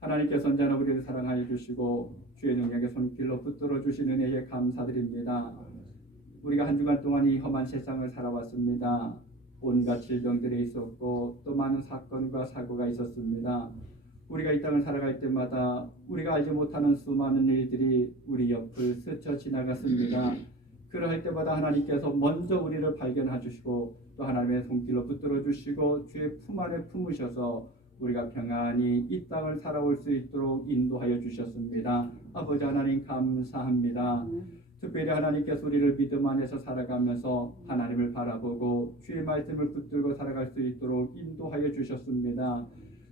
하나님께서 언제나 우리를 사랑하여 주시고 주의 능력의 손길로 붙들어 주시는 은혜에 감사드립니다. 우리가 한 주간 동안 이 험한 세상을 살아왔습니다. 온갖 질병들이 있었고 또 많은 사건과 사고가 있었습니다. 우리가 이 땅을 살아갈 때마다 우리가 알지 못하는 수많은 일들이 우리 옆을 스쳐 지나갔습니다. 그러할 때마다 하나님께서 먼저 우리를 발견해 주시고 또 하나님의 손길로 붙들어 주시고 주의 품 안에 품으셔서 우리가 평안히 이 땅을 살아올 수 있도록 인도하여 주셨습니다. 아버지 하나님 감사합니다. 특별히 하나님께서 우리를 믿음 안에서 살아가면서 하나님을 바라보고 주의 말씀을 붙들고 살아갈 수 있도록 인도하여 주셨습니다.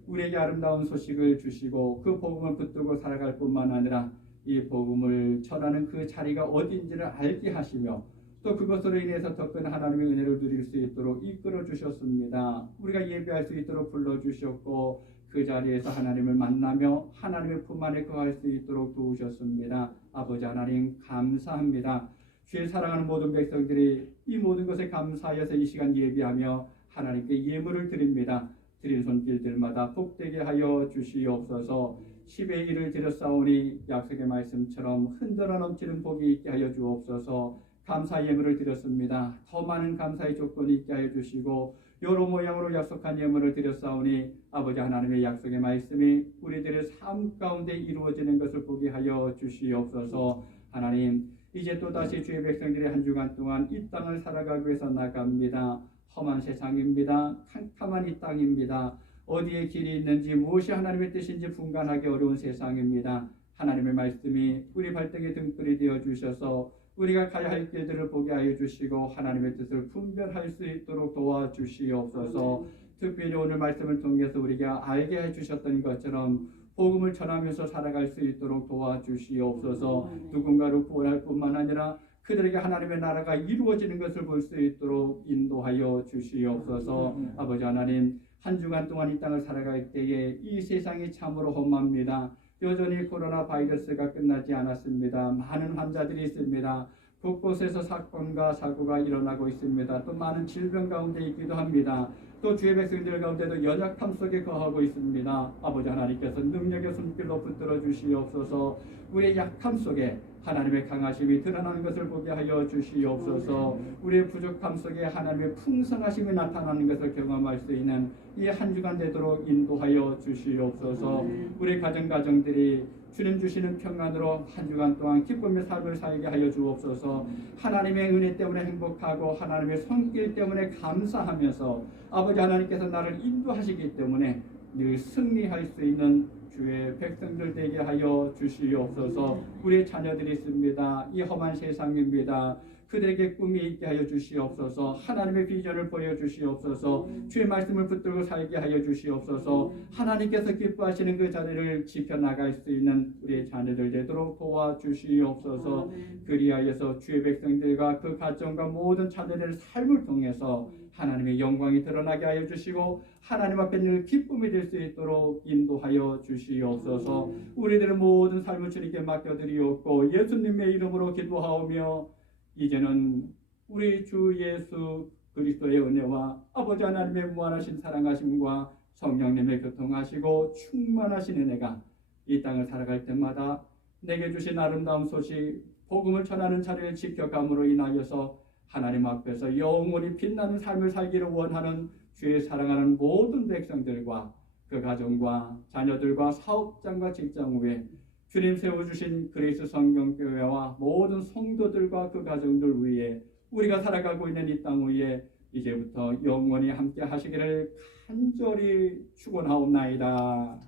우리에게 아름다운 소식을 주시고 그 복음을 붙들고 살아갈 뿐만 아니라 이 복음을 전하는 그 자리가 어딘지를 알게 하시며 또 그것으로 인해서 더 큰 하나님의 은혜를 누릴 수 있도록 이끌어 주셨습니다. 우리가 예배할 수 있도록 불러주셨고 그 자리에서 하나님을 만나며 하나님의 품 안에 거할 수 있도록 도우셨습니다. 아버지 하나님 감사합니다. 주의 사랑하는 모든 백성들이 이 모든 것에 감사하여서 이 시간 예배하며 하나님께 예물을 드립니다. 드린 손길들마다 복되게 하여 주시옵소서. 10의 1을 드렸사오니 약속의 말씀처럼 흔들어 넘치는 복이 있게 하여 주옵소서. 감사 예물을 드렸습니다. 더 많은 감사의 조건이 있게 하여 주시고 여러 모양으로 약속한 예물을 드렸사오니 아버지 하나님의 약속의 말씀이 우리들의 삶 가운데 이루어지는 것을 보게 하여 주시옵소서. 하나님 이제 또다시 주의 백성들이 한 주간 동안 이 땅을 살아가기 위해서 나갑니다. 험한 세상입니다. 캄캄한 이 땅입니다. 어디에 길이 있는지 무엇이 하나님의 뜻인지 분간하기 어려운 세상입니다. 하나님의 말씀이 우리 발등에 등불이 되어 주셔서 우리가 가야 할 길들을 보게 하여 주시고 하나님의 뜻을 분별할 수 있도록 도와주시옵소서. 특별히 오늘 말씀을 통해서 우리가 알게 해주셨던 것처럼 복음을 전하면서 살아갈 수 있도록 도와주시옵소서. 누군가를 구원할 뿐만 아니라 그들에게 하나님의 나라가 이루어지는 것을 볼 수 있도록 인도하여 주시옵소서. 아버지 하나님 한 주간 동안 이 땅을 살아갈 때에 이 세상이 참으로 험합니다. 여전히 코로나 바이러스가 끝나지 않았습니다. 많은 환자들이 있습니다. 곳곳에서 사건과 사고가 일어나고 있습니다. 또 많은 질병 가운데 있기도 합니다. 또 주의 백성들 가운데도 연약함 속에 거하고 있습니다. 아버지 하나님께서 능력의 손길로 붙들어 주시옵소서. 우리의 약함 속에 하나님의 강하심이 드러나는 것을 보게 하여 주시옵소서. 우리의 부족함 속에 하나님의 풍성하심이 나타나는 것을 경험할 수 있는 이 한 주간 되도록 인도하여 주시옵소서. 우리 가정들이 주님 주시는 평안으로 한 주간 동안 기쁨의 삶을 살게 하여 주옵소서. 하나님의 은혜 때문에 행복하고 하나님의 손길 때문에 감사하면서 아버지 하나님께서 나를 인도하시기 때문에 늘 승리할 수 있는 주의 백성들 되게 하여 주시옵소서. 우리의 자녀들이 있습니다. 이 험한 세상입니다. 그들에게 꿈이 있게 하여 주시옵소서. 하나님의 비전을 보여주시옵소서. 주의 말씀을 붙들고 살게 하여 주시옵소서. 하나님께서 기뻐하시는 그 자리를 지켜나갈 수 있는 우리의 자녀들 되도록 도와주시옵소서. 그리하여서 주의 백성들과 그 가정과 모든 자녀들의 삶을 통해서 하나님의 영광이 드러나게 하여 주시고 하나님 앞에 늘 기쁨이 될 수 있도록 인도하여 주시옵소서. 우리들의 모든 삶을 주님께 맡겨드리옵고 예수님의 이름으로 기도하오며 이제는 우리 주 예수 그리스도의 은혜와 아버지 하나님의 무한하신 사랑하심과 성령님의 교통하시고 충만하신 은혜가 이 땅을 살아갈 때마다 내게 주신 아름다운 소식 복음을 전하는 자리를 지켜감으로 인하여서 하나님 앞에서 영원히 빛나는 삶을 살기를 원하는 주의 사랑하는 모든 백성들과 그 가정과 자녀들과 사업장과 직장 외에 주님 세워주신 그리스 성경교회와 모든 성도들과 그 가정들 위에 우리가 살아가고 있는 이 땅 위에 이제부터 영원히 함께 하시기를 간절히 축원하옵나이다.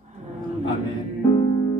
아멘.